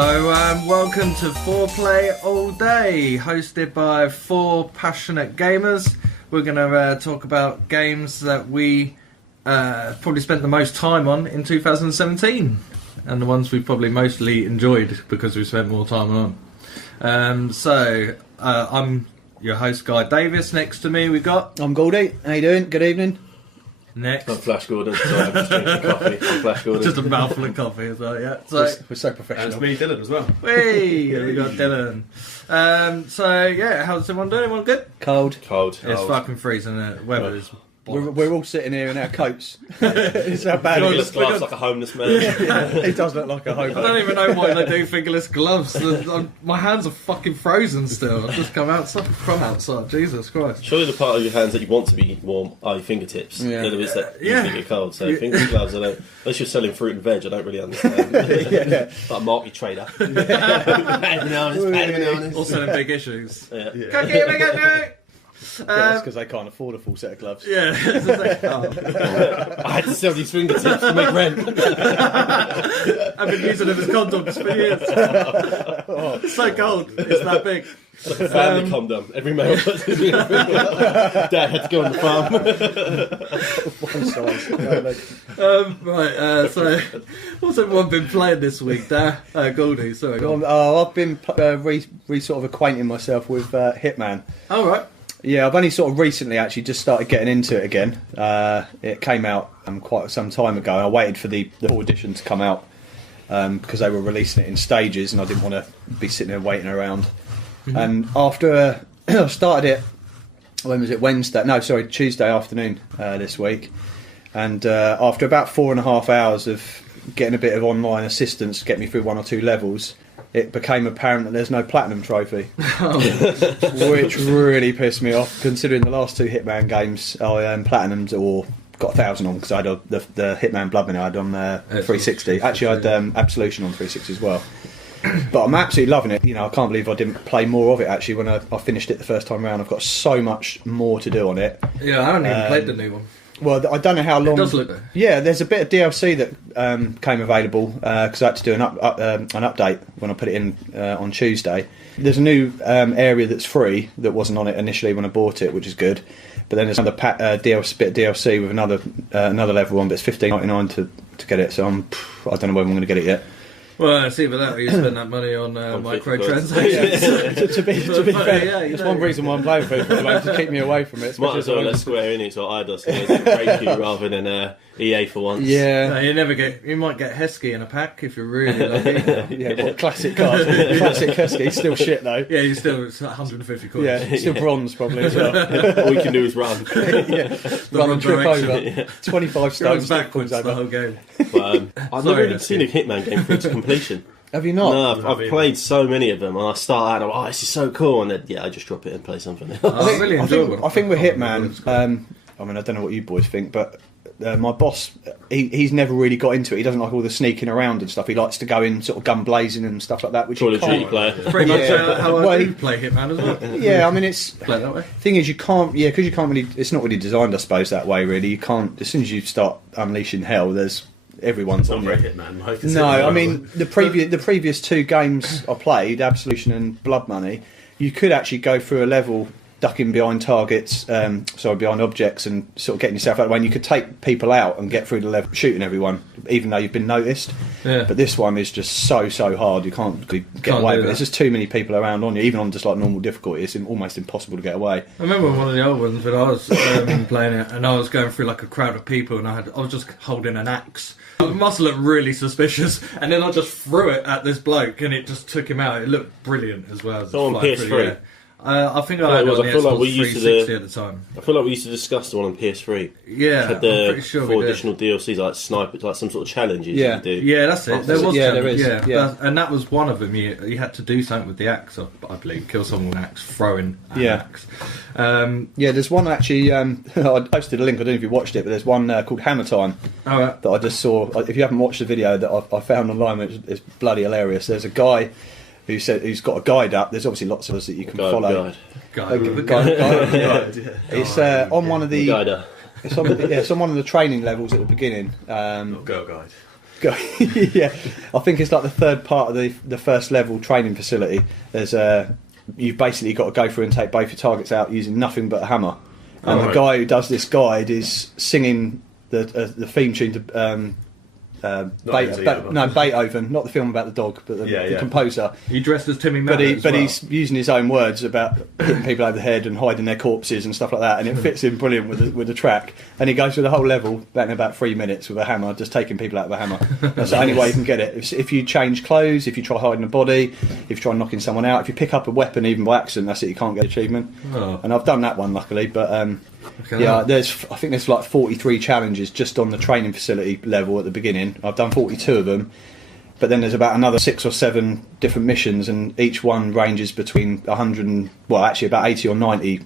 So, welcome to 4Play All Day, hosted by 4 passionate gamers. We're going to talk about games that we probably spent the most time on in 2017, and the ones we probably mostly enjoyed because we spent more time on. I'm your host, Guy Davis. Next to me, we got... I'm Goldie. How you doing? Good evening. Next. I'm Flash Gordon. Sorry, I'm just drinking coffee. I'm Flash Gordon. Just a mouthful of coffee as well, yeah. So, We're so professional. And it's me, Dylan, as well. hey, we got Dylan. How's everyone doing? Everyone good? Cold. Cold. It's fucking freezing. The weather is... We're all sitting here in our coats. It's how bad it Fingerless is. gloves like a homeless man. It does look like a I hobo. don't even know why they do fingerless gloves. My hands are fucking frozen still. I've just come from outside. Jesus Christ. Surely the part of your hands that you want to be warm are your fingertips. Yeah. The bits that you Yeah. think are cold. So Yeah. fingerless gloves, unless you're selling fruit and veg, I don't really understand. Yeah. Like a market trader. Bananas. Also, the big issues. Yeah. Can't get me, get me. That's because they can't afford a full set of gloves. Yeah. It's just like, I had to sell these fingertips to make rent. I've been using them as condoms for years. It's so cold. It's that big. Like a family condom. Every male puts his finger. Dad had to go on the farm. One size. So what's everyone been playing this week, Dad? Goldie, sorry. Go on. I've been sort of acquainting myself with Hitman. All right. Yeah, I've only sort of recently actually just started getting into it again. It came out quite some time ago, and I waited for the full edition to come out because they were releasing it in stages, and I didn't want to be sitting there waiting around. Mm-hmm. And after I started it, when was it? Tuesday afternoon this week. And after about 4.5 hours of getting a bit of online assistance to get me through 1 or 2 levels, it became apparent that there's no platinum trophy, which really pissed me off, considering the last 2 Hitman games I platinumed or got 1,000 on, because I had the Hitman Blood Money I had on 360. Actually, I had Absolution on 360 as well. But I'm absolutely loving it. You know, I can't believe I didn't play more of it, actually, when I finished it the first time around. I've got so much more to do on it. Yeah, I haven't even played the new one. Well, I don't know how long. It does look good. Yeah, there's a bit of DLC that came available because I had to do an update when I put it in on Tuesday. There's a new area that's free that wasn't on it initially when I bought it, which is good. But then there's another bit of DLC with another level one, but it's $15.99 to get it. So I don't know whether I'm going to get it yet. Well, it's either that or you spend that money on microtransactions. to be fair, yeah, it's one reason why I'm playing FIFA at the moment, to keep me away from it. Might as well let Square Enix or Eidos break you rather than EA for once. Yeah. No, you might get Heskey in a pack if you're really lucky. Yeah, what classic card. Classic Heskey, still shit though. Yeah, it's 150 quid. Yeah, still bronze probably as well. All you can do is run. Run and trip over. Yeah. 25 stones backwards the whole game. But, I've never really seen a Hitman game through to completion. Have you not? No, I've played so many of them, and I start out and I'm this is so cool, and then I just drop it and play something else. I really enjoy it. I think with Hitman, I mean, I don't know what you boys think, but my boss, he's never really got into it. He doesn't like all the sneaking around and stuff. He likes to go in sort of gun blazing and stuff like that, which Call you of Duty can't. player. Pretty much how I Well, do play Hitman as well. Yeah, I mean, it's Play it that way. thing is you can't. Yeah, because you can't really. It's not really designed, I suppose, that way. Really, you can't. As soon as you start unleashing hell, there's everyone's on you. Hitman. No, I mean the previous 2 games I played, Absolution and Blood Money, you could actually go through a level ducking behind targets, behind objects, and sort of getting yourself out of the way. And you could take people out and get through the level, shooting everyone, even though you've been noticed. Yeah. But this one is just so hard. You can't get away with it. There's just too many people around on you, even on just like normal difficulty. It's almost impossible to get away. I remember one of the old ones when I was playing it, and I was going through like a crowd of people, and I was just holding an axe. It must look really suspicious, and then I just threw it at this bloke, and it just took him out. It looked brilliant as well. So on PS3? I think I had it on the Xbox 360 at the time. I feel like we used to discuss the one on PS3. Yeah, Had I'm the pretty sure 4 we did. additional DLCs like sniper, like some sort of challenges Yeah. you could do. Yeah, that's it. There was Yeah, challenges, there is, yeah. And that was one of them. You had to do something with the axe, I believe. Kill someone with an axe, throwing an axe. Yeah, there's one actually. I posted a link. I don't know if you watched it, but there's one called Hammer Time that I just saw. If you haven't watched the video that I found online, it's bloody hilarious. There's a guy who's got a guide up. There's obviously lots of us that you can follow. It's on one of the. Guider. It's on one of the training levels at the beginning. Girl guide. Yeah, I think it's like the third part of the first level training facility. There's you've basically got to go through and take both your targets out using nothing but a hammer. And the guy who does this guide is singing the theme tune to Beethoven, not the film about the dog, but the composer. He dressed as Timmy Mallett But he's using his own words about hitting people over the head and hiding their corpses and stuff like that, and it fits in brilliant with the track. And he goes through the whole level in about 3 minutes with a hammer, just taking people out with a hammer. That's the only way you can get it. If you change clothes, if you try hiding a body, if you try knocking someone out, if you pick up a weapon even by accident, that's it. You can't get achievement. Oh. And I've done that one luckily, but. Okay. Yeah, I think there's like 43 challenges just on the training facility level at the beginning. I've done 42 of them, but then there's about another 6 or 7 different missions, and each one ranges between 100 and, well, actually about 80 or 90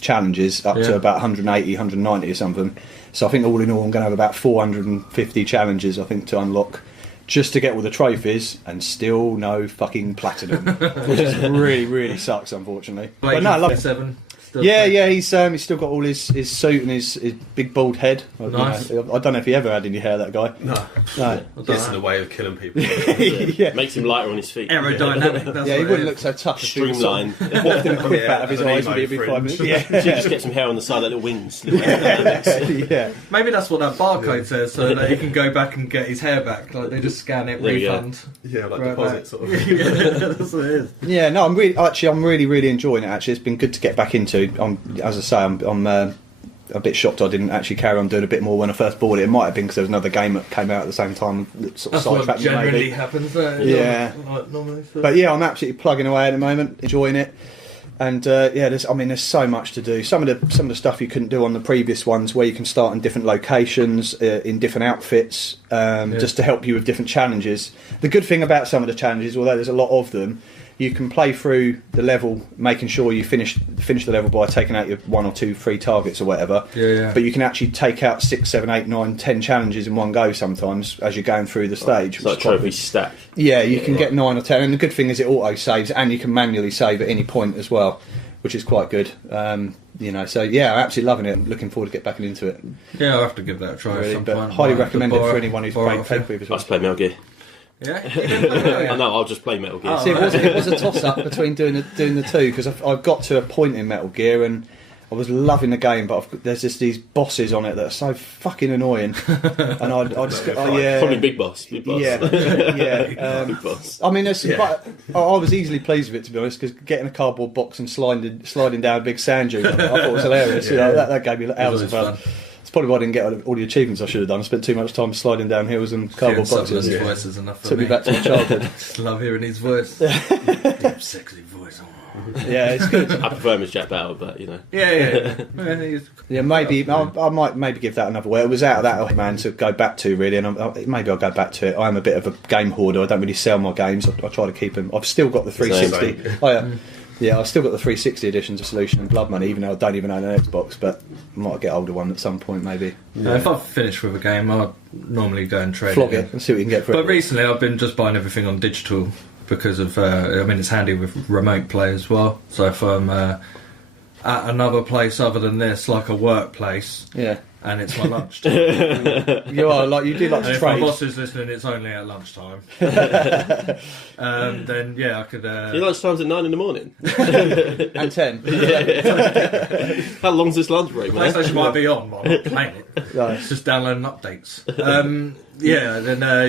challenges up to about 180, 190 or something. So I think all in all I'm going to have about 450 challenges, I think, to unlock just to get all the trophies, and still no fucking platinum, which is really sucks, unfortunately. But no, I love it. 7. Yeah, he's still got all his suit and his big bald head. Nice. I don't know if he ever had any hair, that guy. No. Gets in the way of killing people. Yeah. Makes him lighter on his feet. Aerodynamic. That's Yeah, he what wouldn't it look is. so tough. Streamline. Wafting a quiff out of his an eyes emo when he'd be 5 fringe. minutes. So just get some hair on the side, like little wings. Yeah. Maybe that's what that barcode says, so that he can go back and get his hair back. Like they just scan it, There you go. refund. Yeah, like Right deposit back. sort of. Yeah, that's what it is. Yeah, no, I'm really enjoying it. Actually, it's been good to get back into. As I say, I'm a bit shocked I didn't actually carry on doing a bit more when I first bought it. It might have been because there was another game that came out at the same time that sort of That's what sidetracked me generally maybe. happens. Yeah. Normally. So. But yeah, I'm absolutely plugging away at the moment, enjoying it. And there's so much to do. Some of the stuff you couldn't do on the previous ones, where you can start in different locations, in different outfits, just to help you with different challenges. The good thing about some of the challenges, although there's a lot of them, you can play through the level, making sure you finish the level by taking out your 1 or 2 free targets or whatever. Yeah. But you can actually take out 6, 7, 8, 9, 10 challenges in one go sometimes as you're going through the stage. It's like trophy stack. Yeah, you can get 9 or 10, and the good thing is it auto saves, and you can manually save at any point as well, which is quite good. So yeah, I'm absolutely loving it. I'm looking forward to get back into it. Yeah, I'll have to give that a try. Really, at some but point. highly Might have to recommend it borrow- for anyone who's borrow played off you. Fake as I well. just play Metal Gear. Yeah, you didn't play it, I know, I'll just play Metal Gear. Oh, See, it was a toss up between doing the two, because I got to a point in Metal Gear and I was loving the game, but there's just these bosses on it that are so fucking annoying, and I just Probably Big Boss. yeah. Big Boss. I mean, but I was easily pleased with it, to be honest, because getting a cardboard box and sliding down a big sand dune, I thought it was hilarious. You know, that gave me hours of fun. It's probably why I didn't get all the achievements I should have done. I spent too much time sliding down hills and cardboard boxes. His voice is enough for Took me back to my childhood. Just love hearing his voice. Deep, sexy voice. Yeah, it's good. I prefer him as Jack Bauer, but you know. Yeah. Yeah, maybe I might maybe give that another way. It was out of that man to go back to, really, and maybe I'll go back to it. I am a bit of a game hoarder. I don't really sell my games. I try to keep them. I've still got the 360. Same. Oh yeah. Yeah, I've still got the 360 editions of Solution and Blood Money, even though I don't even own an Xbox, but I might get older one at some point, maybe. If I finish with a game, I'll normally go and trade Flog it. it and see what you can get for But it. recently, I've been just buying everything on digital because of. It's handy with remote play as well. So if I'm at another place other than this, like a workplace, Yeah. and it's my lunchtime, You are, like, you do like and to if my trade. boss is listening, it's only at lunchtime. Then yeah, I could. Your lunchtime's at 9 in the morning. And 10. How long's this lunch break, man? PlayStation might be on, but I'm not playing it. Nice. It's just downloading updates. Then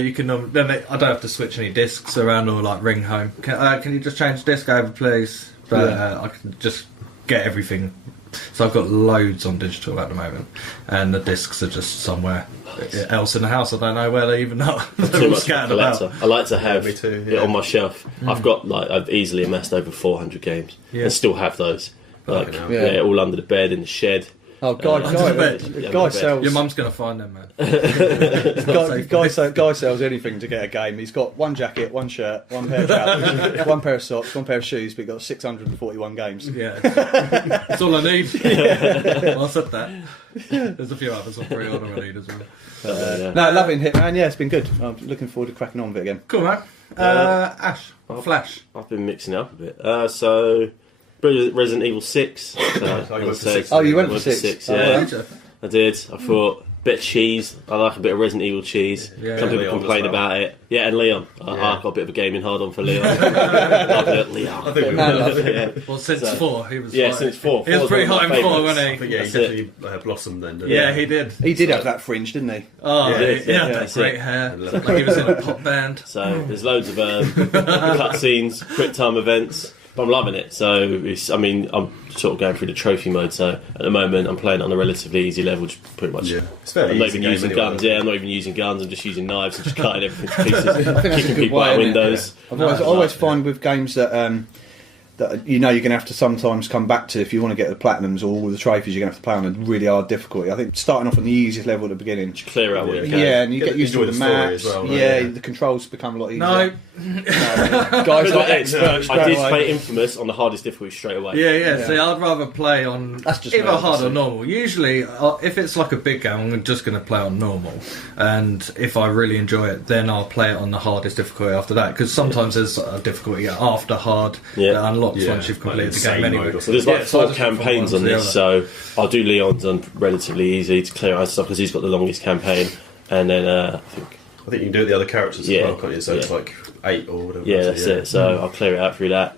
you can. I don't have to switch any discs around or like ring home. Can you just change disc over, please? But I can just get everything. So I've got loads on digital at the moment, and the discs are just somewhere else in the house. I don't know where they even are. They're Too all much of a scattered collector. about. I like to have me too, it yeah. on my shelf. I've easily amassed over 400 games and still have those. Like, hell. Yeah. all under the bed in the shed. Oh, guy sells. Your mum's gonna find them, man. Guy sells anything to get a game. He's got one jacket, one shirt, one pair of trousers, one pair of socks, one pair of shoes, but he's got 641 games. Yeah, that's all I need. Well, I said that. There's a few others on pre-order I need as well. No, loving Hitman. Yeah, it's been good. I'm looking forward to cracking on with it again. Cool, man. Ash, Flash. I've been mixing it up a bit. So, Resident Evil 6. you went for 6. Oh, you went for Went 6. yeah. Oh, I did. I thought Bit of cheese. I like a bit of Resident Evil cheese. Yeah, Some people Leon complain as well. about it. Yeah, and Leon. Yeah. I've got a bit of a gaming hard on for Leon. Love it, Leon. I think we Man, will. love Yeah. Well, since So- 4, he was. Yeah, like- since 4. He was 4's pretty one hot of my in 4, favourites. wasn't I he? think, yeah, he That's it. definitely blossomed then, didn't Yeah, he did. He did have that fringe, didn't he? Oh, Yeah, he yeah, had that that's great it. hair. Yeah. Like he was in a pop band. So there's loads of cutscenes, quick time events, but I'm loving it. So I'm sort of going through the trophy mode. So at the moment, I'm playing on a relatively easy level, which pretty much. Yeah. It's fairly I'm not easy even game using anyway. guns. Yeah, I'm not even using guns. I'm just using knives and just cutting everything to pieces, I think that's a kicking good people way, out of isn't it? windows. I always find with games that you're going to have to sometimes come back to if you want to get the platinums or all the trophies. You're going to have to play on a really hard difficulty. I think starting off on the easiest level at the beginning. Clear out what you Yeah. can. Yeah, and you get used to Enjoy all the the story maps. as well, right? Yeah, Yeah. the controls become a lot easier. No. Guys like experts. I straight did away. play Infamous on the hardest difficulty straight away. Yeah. Yeah. See, I'd rather play on That's just either me, hard or obviously. normal. Usually, if it's like a big game, I'm just going to play on normal. And if I really enjoy it, then I'll play it on the hardest difficulty after that. Because sometimes there's a difficulty after hard Yeah. that unlocks Yeah, once you've like completed the insane game mode anyway. or So there's Yeah, like so I 4 just went from campaigns one on to the this, so other. I'll do Leon's on relatively easy to clear out stuff because he's got the longest campaign, and then I think I think you can do it with the other characters Yeah. as well, can't you? So it's Yeah. like 8 or whatever. yeah, that's it. So I'll clear it out through that.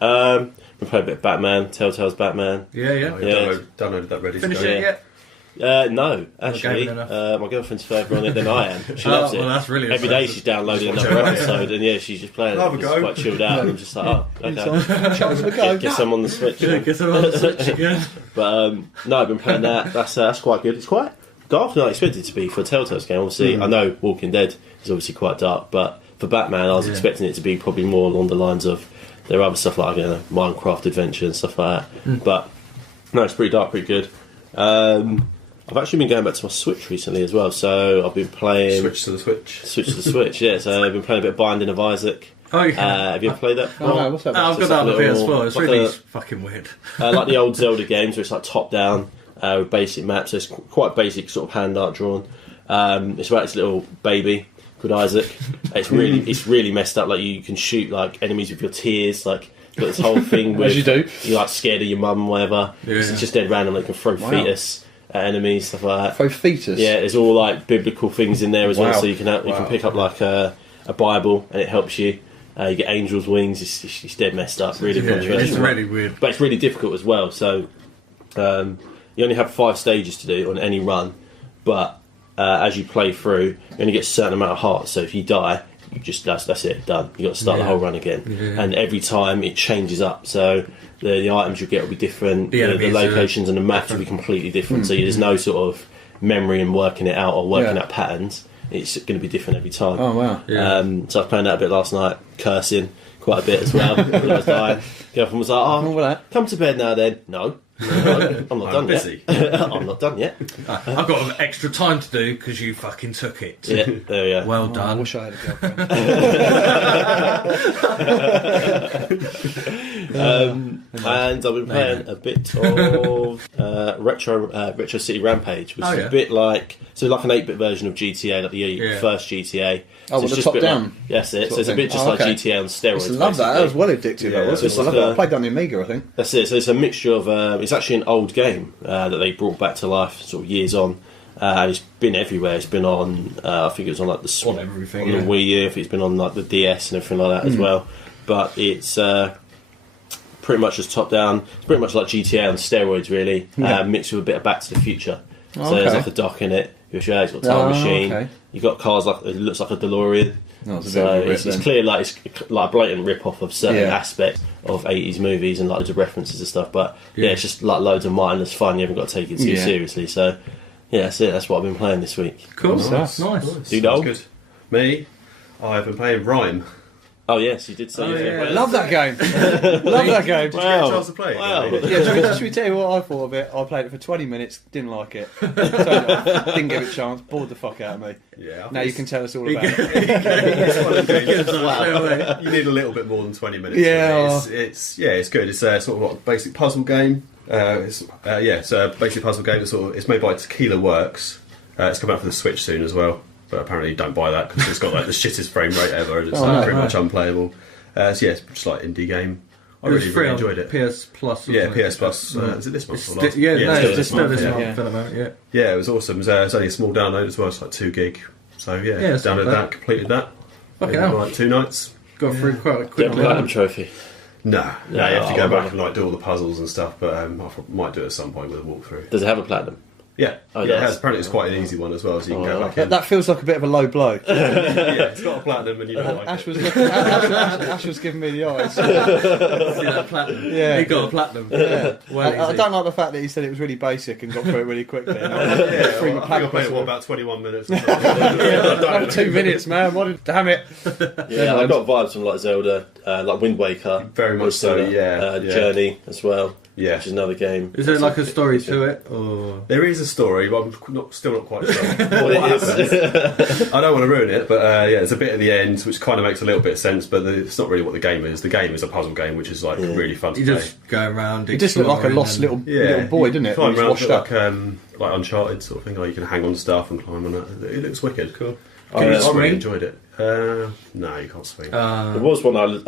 We play a bit of Batman, Telltale's Batman. Yeah. I Yeah. downloaded that ready Finish to go. it yet? No, actually, gaming enough. my girlfriend's further on it than I am. She Oh, loves it. well, that's really Every day impressive. she's downloading Just another watch it. episode, and yeah, she's just playing. Have a it. go. It's quite chilled out, and I'm just like, oh, okay. Chance to go. Get some on the Switch. Yeah, get some on the Switch again. But no, I've been playing that. That's quite good. It's quite darker than I expected it to be for a Telltale's game. Obviously, I know Walking Dead is obviously quite dark, but for Batman, I was Yeah. expecting it to be probably more along the lines of there are other stuff like Minecraft Adventure and stuff like that. But no, it's pretty dark, pretty good. I've actually been going back to my Switch recently as well, so I've been playing Switch to the Switch. Switch to the Switch. Yeah, so I've been playing a bit of Binding of Isaac. Oh, yeah. Have you ever played that? Oh, no, what's that? I've It's got that on like the a little- PS4. It's like really a- fucking weird. Like the old Zelda games where it's like top down with basic maps. So it's quite basic, sort of hand art drawn. It's about this little baby called Isaac. It's really messed up. Like you can shoot like enemies with your tears. Like you've got this whole thing with As you do. You're like scared of your mum, whatever. Yeah. It's just dead random. Like you can throw Wow. fetus at enemies, stuff like that. Throw fetus. Yeah, there's all like biblical things in there as well. Wow. So you can pick up like a Bible and it helps you. You get angel's wings. It's dead messed up. Really Yeah, controversial. it's really weird. But it's really difficult as well. So you only have 5 stages to do on any run, but as you play through, you only get a certain amount of hearts. So if you die, you just that's it, done. You got to start the Yeah. whole run again, Yeah. and every time it changes up. So the items you get will be different. The The enemies are locations and the maps will be completely different. So there's no sort of memory in working it out or working Yeah. out patterns. It's going to be different every time. Oh wow. Yeah. So I was playing that a bit last night, cursing quite a bit as well. When I was dying. Girlfriend was like, All "Oh, that. come to bed now, then." No, I'm not I'm done busy. yet. I'm not done yet. I've got extra time to do because you fucking took it. Yeah, there we go. Well I done. wish I had a girlfriend. And I've been playing a bit of Retro City Rampage, which Oh, is yeah. a bit like an 8-bit version of GTA, like the Yeah. first GTA. Oh, with it's the just top a bit down Like, that's it. sort So it's of a bit thing. just Oh, like okay. GTA on I steroids. used to love that. That basically. was well addictive. Yeah, that was. it's I like love that. a- I played that on the Amiga, I think. That's it. So it's a mixture of. It's actually an old game that they brought back to life, sort of years on. And it's been everywhere. It's been on. I think it was on like the On everything, on yeah. the Wii U. I think it's been on like the DS and everything like that as well. But it's pretty much just top down. It's pretty much like GTA on steroids, really, Yeah. mixed with a bit of Back to the Future. So Okay. there's like a dock in it. You've got a time Oh, machine. okay. You've got cars like it looks like a DeLorean. No, it's a bit So of a rip it's then. clear like it's like a blatant rip off of certain Yeah. aspects of 80s movies and like loads of references and stuff. But yeah, it's just like loads of mindless fun. You haven't got to take it too Yeah. seriously. So yeah, that's it. That's what I've been playing this week. Cool. Nice. Nice. Do you Sounds know? good. Me, I've been playing Rhyme. Oh yes, you did say. Oh, you were yeah. playing. Love that game. Love that game. Did you get a chance to play it? Wow. Yeah, should we tell you what I thought of it? I played it for 20 minutes, didn't like it. Turned it off, didn't give it a chance, bored the fuck out of me. Yeah. I Now you think can tell us all about it. it's one of the games. Wow. You need a little bit more than 20 minutes. Yeah. really. It's good. It's a sort of like a basic puzzle game. It's a basic puzzle game. It's made by Tequila Works. It's coming out for the Switch soon as well. But apparently, don't buy that because it's got like the shittest frame rate ever, and it's Oh, like, no, pretty no. much unplayable. So yeah, it's just like indie game. I It was really, free really on enjoyed it. PS Plus. Yeah, wasn't it? PS Plus. Is it this month or Sti- last? yeah, no, still it's still this yeah. month yeah. for the moment. Yeah. Yeah, it was awesome. It was only a small download as well. It's like 2 gig. So yeah, it's not downloaded bad. that, completed that. Fucking in hell. like 2 nights. Got through quite Yeah, quickly. platinum trophy. No, you have to I go back remember. and like do all the puzzles and stuff. But I might do it at some point with a walkthrough. Does it have a platinum? Yeah, Oh, yeah. It it does. has. Apparently, it's quite an easy one as well, so you can Oh, go wow. back in. That feels like a bit of a low blow. Yeah, it's got a platinum, and you don't like Ash it. was looking, Ash was giving me the eyes. See that platinum? Yeah. He got a platinum. Yeah. Well, I easy. don't like the fact that he said it was really basic and got through it really quickly. And I Yeah, through well, the I think I played it platinum. about 21 minutes. Or something. Another 2 minutes, man. Damn it. Yeah, I've got vibes from like Zelda, like Wind Waker. Very much so, similar. yeah, yeah. Journey as well, Yeah. which is another game. Is there like a story to it, or There is a story, but I'm still not quite sure What it is. I don't want to ruin it, but yeah, there's a bit at the end which kind of makes a little bit of sense, but it's not really what the game is. The game is a puzzle game, which is like really fun to you play. just go around? He just looked like a exploring lost and- little boy, didn't you it? climb He was around washed up. like Uncharted sort of thing, like you can hang on stuff and climb on it. It looks wicked. Cool. Oh, I yeah. really swing? enjoyed it. No, you can't swing. There was one I Let looked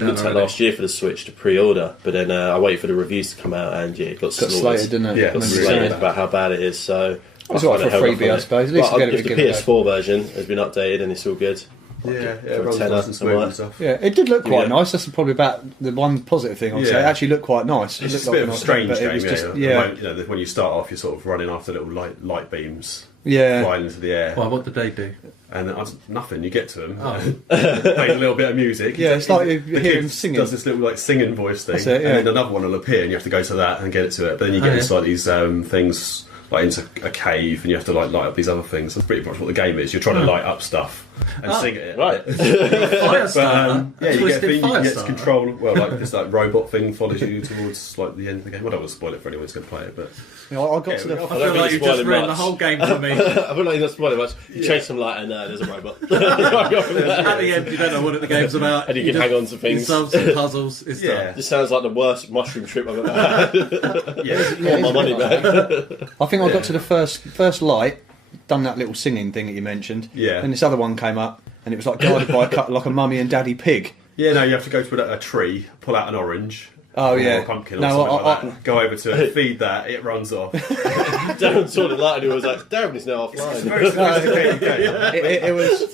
down at already. last year for the Switch to pre-order, but then I waited for the reviews to come out, and yeah, it got Got slaughtered. slated, didn't it? Yeah, Got really slated sad. about how bad it is. So It's I all right kinda for a held off freebie, on I it. suppose. At least But you get it if the with giveaway. PS4 version has been updated and it's all good. yeah, for a rolls tenner, nice and smooth alright. and stuff. Yeah, it did look quite Yeah. nice. That's probably about the one positive thing I'd say. Yeah. It actually looked quite nice. It's It just a looked bit of a like strange but game, it was just, yeah. When you start off, you're sort of running after little light beams yeah. flying into the air. Well, what did they do? And nothing. You get to them, Oh. play a little bit of music. Yeah, it's like you the hear kid him singing. Does this little like singing voice thing, That's it, yeah. and then another one will appear, and you have to go to that and get it to it. But then you Oh, get yeah. into like these things like into a cave, and you have to like light up these other things. That's pretty much what the game is. You're trying to light up stuff and Oh, sing it. Right. Firestarter. Yeah, you get, Twisted you get to Firestarter. control. Well, like this like robot thing follows you towards like the end of the game. I don't want to spoil it for anyone who's going to play it, but You know, I got Yeah, to the. I don't feel really like you spoil just it ruined the much. whole game for me. I feel like you're not spoiling much. You change some light and there's a robot. At the end, you don't know what the game's about. And you can hang on to You things. solve some puzzles. It's yeah, done. This sounds like the worst mushroom trip I've ever had. yeah. Want my money back. I think I got to the first light, done that little singing thing that you mentioned. Yeah. And this other one came up, and it was like guarded by like a mummy and daddy pig. Yeah, no, you have to go to a tree, pull out an orange. Oh, or yeah. a pumpkin or No, something I- like that. Go over to it, feed that, it runs off. Darren saw the light and he was like, Darren is now offline. Very sophisticated game. It was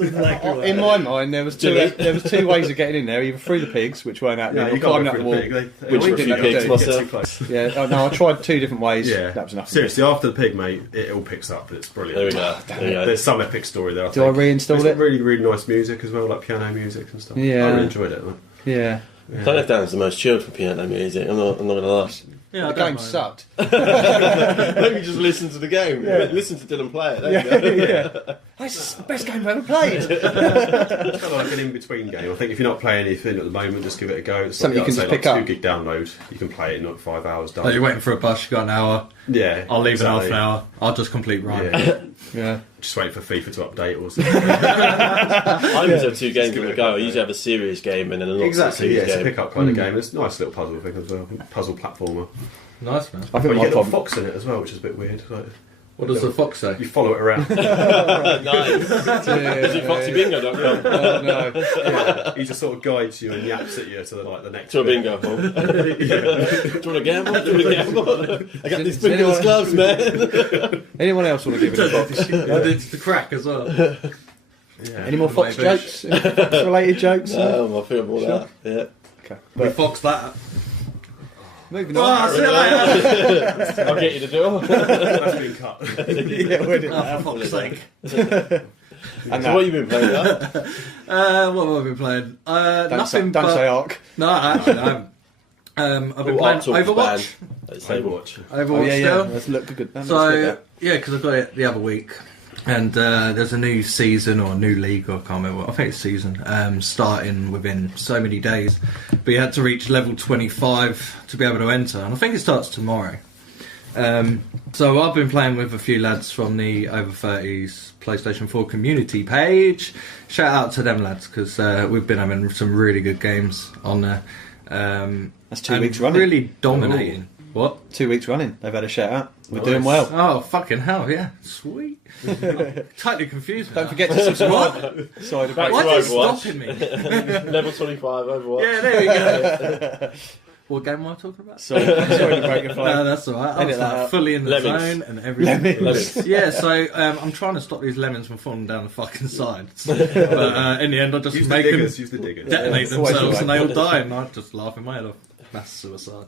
in my mind. There was two ways of getting in there: either through the pigs, which weren't happening, No, or you can't climbing go up the through wall. the pig. Which we were a few didn't pigs have to do. myself. Too close. Yeah, no, I tried 2 different ways. Yeah, That was enough. Seriously, after the pig, mate, it all picks up. It's brilliant. There we go. There we go. There's some epic story there. Do I reinstall There's it? really, really nice music as well, like piano music and stuff. Yeah. I really enjoyed it. Man. Yeah, I don't know if Darren's the most chilled for piano music. I'm not going to lie. Yeah, I the don't game mind. sucked. Maybe just listen to the game. Listen to Dylan play it. There you go. That's the best game I've ever played. It's kind of like an in-between game. I think if you're not playing anything at the moment, just give it a go. It's Something like, you can I'd just say, pick like up. 2 gig download. You can play it in like 5 hours done. Like you're waiting for a bus, you got an hour. Yeah, I'll leave in half exactly. an hour. I'll just complete run. Yeah. Yeah. Just waiting for FIFA to update or something. I always have 2 games give on it the a go. go, I usually have a serious game and then a not Exactly, yeah, serious it's a game. pick-up kind of game. It's a nice little puzzle thing as well. Puzzle platformer. Nice, man. I But think you my get a little problem. fox in it as well, which is a bit weird. Like, What does the fox say? you follow it around. Nice. Yeah, Is it foxybingo.com? no. He just sort of guides you and yaps at you to the next To a bit. bingo hall. Do you want to gamble? Do you want to gamble? I got these Does anyone- bingo gloves, man. Anyone else want to give it a box? It's the crack as well. Yeah. Any more Fox Maybe. jokes? Any Fox-related jokes? I feel more that. Yeah. Okay. We foxed that. Moving Oh, on. see you later. I'll get you the door. That's been cut. Yeah, where did Oh, for fuck's sake. And So what have you been playing now? What have I been playing? Nothing don't but... say Ark. No, actually, I haven't. I've been Oh, playing Ark Talk's Overwatch. banned at the table. Overwatch. Overwatch Oh, yeah, yeah. still. Let's look good. Let's So, look yeah, because I got it the other week. And there's a new season or a new league, or I can't remember. I think it's season, starting within so many days. But you had to reach level 25 to be able to enter. And I think it starts tomorrow. So I've been playing with a few lads from the Over 30s PlayStation 4 community page. Shout out to them lads, because we've been having some really good games on there. That's 2 and weeks running. really dominating. What? 2 weeks running. They've had a shout out. We're Nice. doing well. Oh, fucking hell, yeah. Sweet. I'm totally confused. Don't forget to subscribe. Sorry, the Back Why to is it Overwatch. stopping me? Level 25 Overwatch. Yeah, there we go. What game am I talking about? sorry to break your flow. No, that's alright. I was Edit that like, out. fully in the Lemons. zone and everything. Lemons. Yeah, so I'm trying to stop these lemons from falling down the fucking sides. But in the end, I just Use the make them diggers. Use the diggers. detonate Yeah, always themselves the and way. they all die, and I just laugh in my head off. Mass suicide.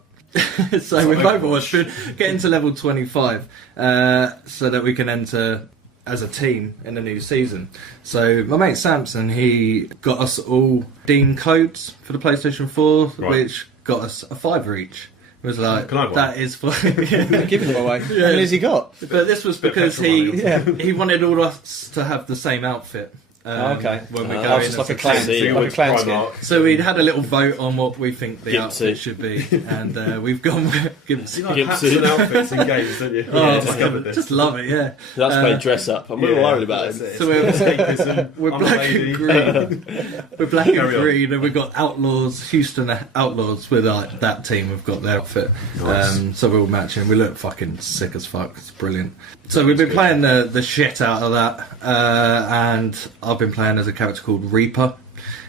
So with Overwatch, we're getting to level 25 so that we can enter as a team in the new season. So my mate Samson, he got us all Steam codes for the PlayStation 4, Right. which got us a £5 each. It was like, Can I have one? that is for... Giving them away. How many has he got? But this was Bit of because petrol he money. he wanted all of us to have the same outfit. Okay. When we Oh, go in just as like a a clan. team. See, So you Like a went clan to skin. Primark. So we'd had a little vote on what we think the Gimpsy. outfit should be, and we've gone with Gimpsy. You like Gimpsy. hats and outfits in games, don't you? Oh, discovered this. just love it, yeah. That's playing dress up. I'm a little worried about that's it. it. So we're- Escapism, We're I'm a black lady. and green. We're black and Carry on. green, and we've got Outlaws, Houston Outlaws. With like that team, we've got their outfit. Nice. So we're all matching. We look fucking sick as fuck. It's brilliant. So we've been playing the shit out of that, and I've been playing as a character called Reaper.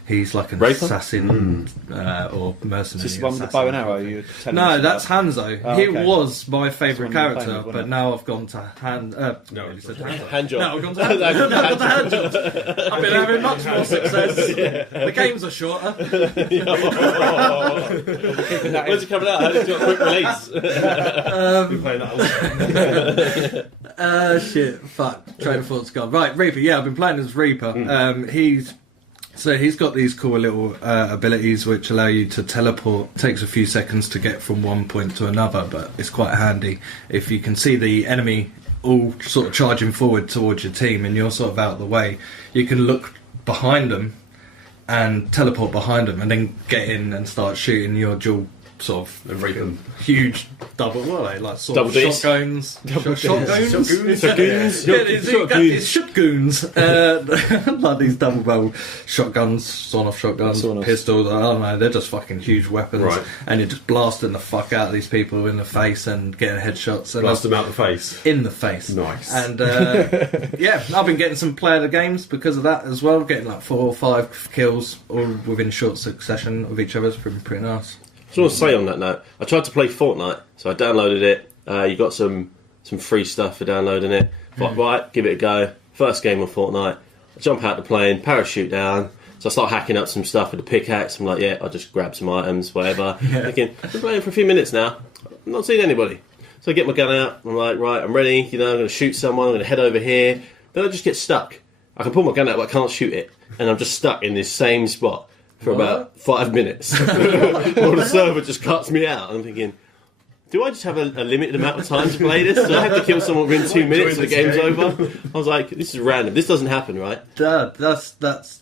He's like an Raper? assassin or mercenary. Is this the one with the bow and arrow you were telling No, us that's about? Hanzo. Oh, He okay. was my favourite That's the one you were playing character, with, but wasn't it? now I've gone to hand. No, you said Hanzo. Hand job. No, I've gone to hand. No, I've gone to hand jobs. I've been having much more success. The games are shorter. When's it coming out? How did you got a quick release? Been playing that a lot. Shit, fuck. Train of thought's gone. Right, Reaper. Yeah, I've been playing as Reaper. He's got these cool little abilities which allow you to teleport. Takes a few seconds to get from one point to another, but it's quite handy if you can see the enemy all sort of charging forward towards your team and you're sort of out of the way. You can look behind them and teleport behind them and then get in and start shooting your dual sort of And rape them. huge double, what are they, like sort Double of Ds. shotguns. Shotguns? Shotguns. Yeah, you've got these shotguns, like these double barrel shotguns, sawn-off shotguns, Sawn-off. pistols. I don't know. They're just fucking huge weapons, Right. and you're just blasting the fuck out of these people in the face and getting headshots. And Blast them out the face. in the face. Nice. And yeah, I've been getting some player of the games because of that as well. Getting like 4 or 5 kills all within short succession of each other's been pretty nice. I just want to say on that note, I tried to play Fortnite, so I downloaded it. You got some free stuff for downloading it. Thought, right, give it a go. First game on Fortnite. I jump out the plane, parachute down. So I start hacking up some stuff with the pickaxe. I'm like, yeah, I'll just grab some items, whatever. Thinking, I've been playing for a few minutes now. I'm not seeing anybody. So I get my gun out. I'm like, right, I'm ready. I'm going to shoot someone. I'm going to head over here. Then I just get stuck. I can pull my gun out, but I can't shoot it. And I'm just stuck in this same spot for about 5 minutes. Or the server just cuts me out. I'm thinking, do I just have a limited amount of time to play this? Do I have to kill someone within 2 minutes and the game's over? I was like, this is random. This doesn't happen, right? Dad, that's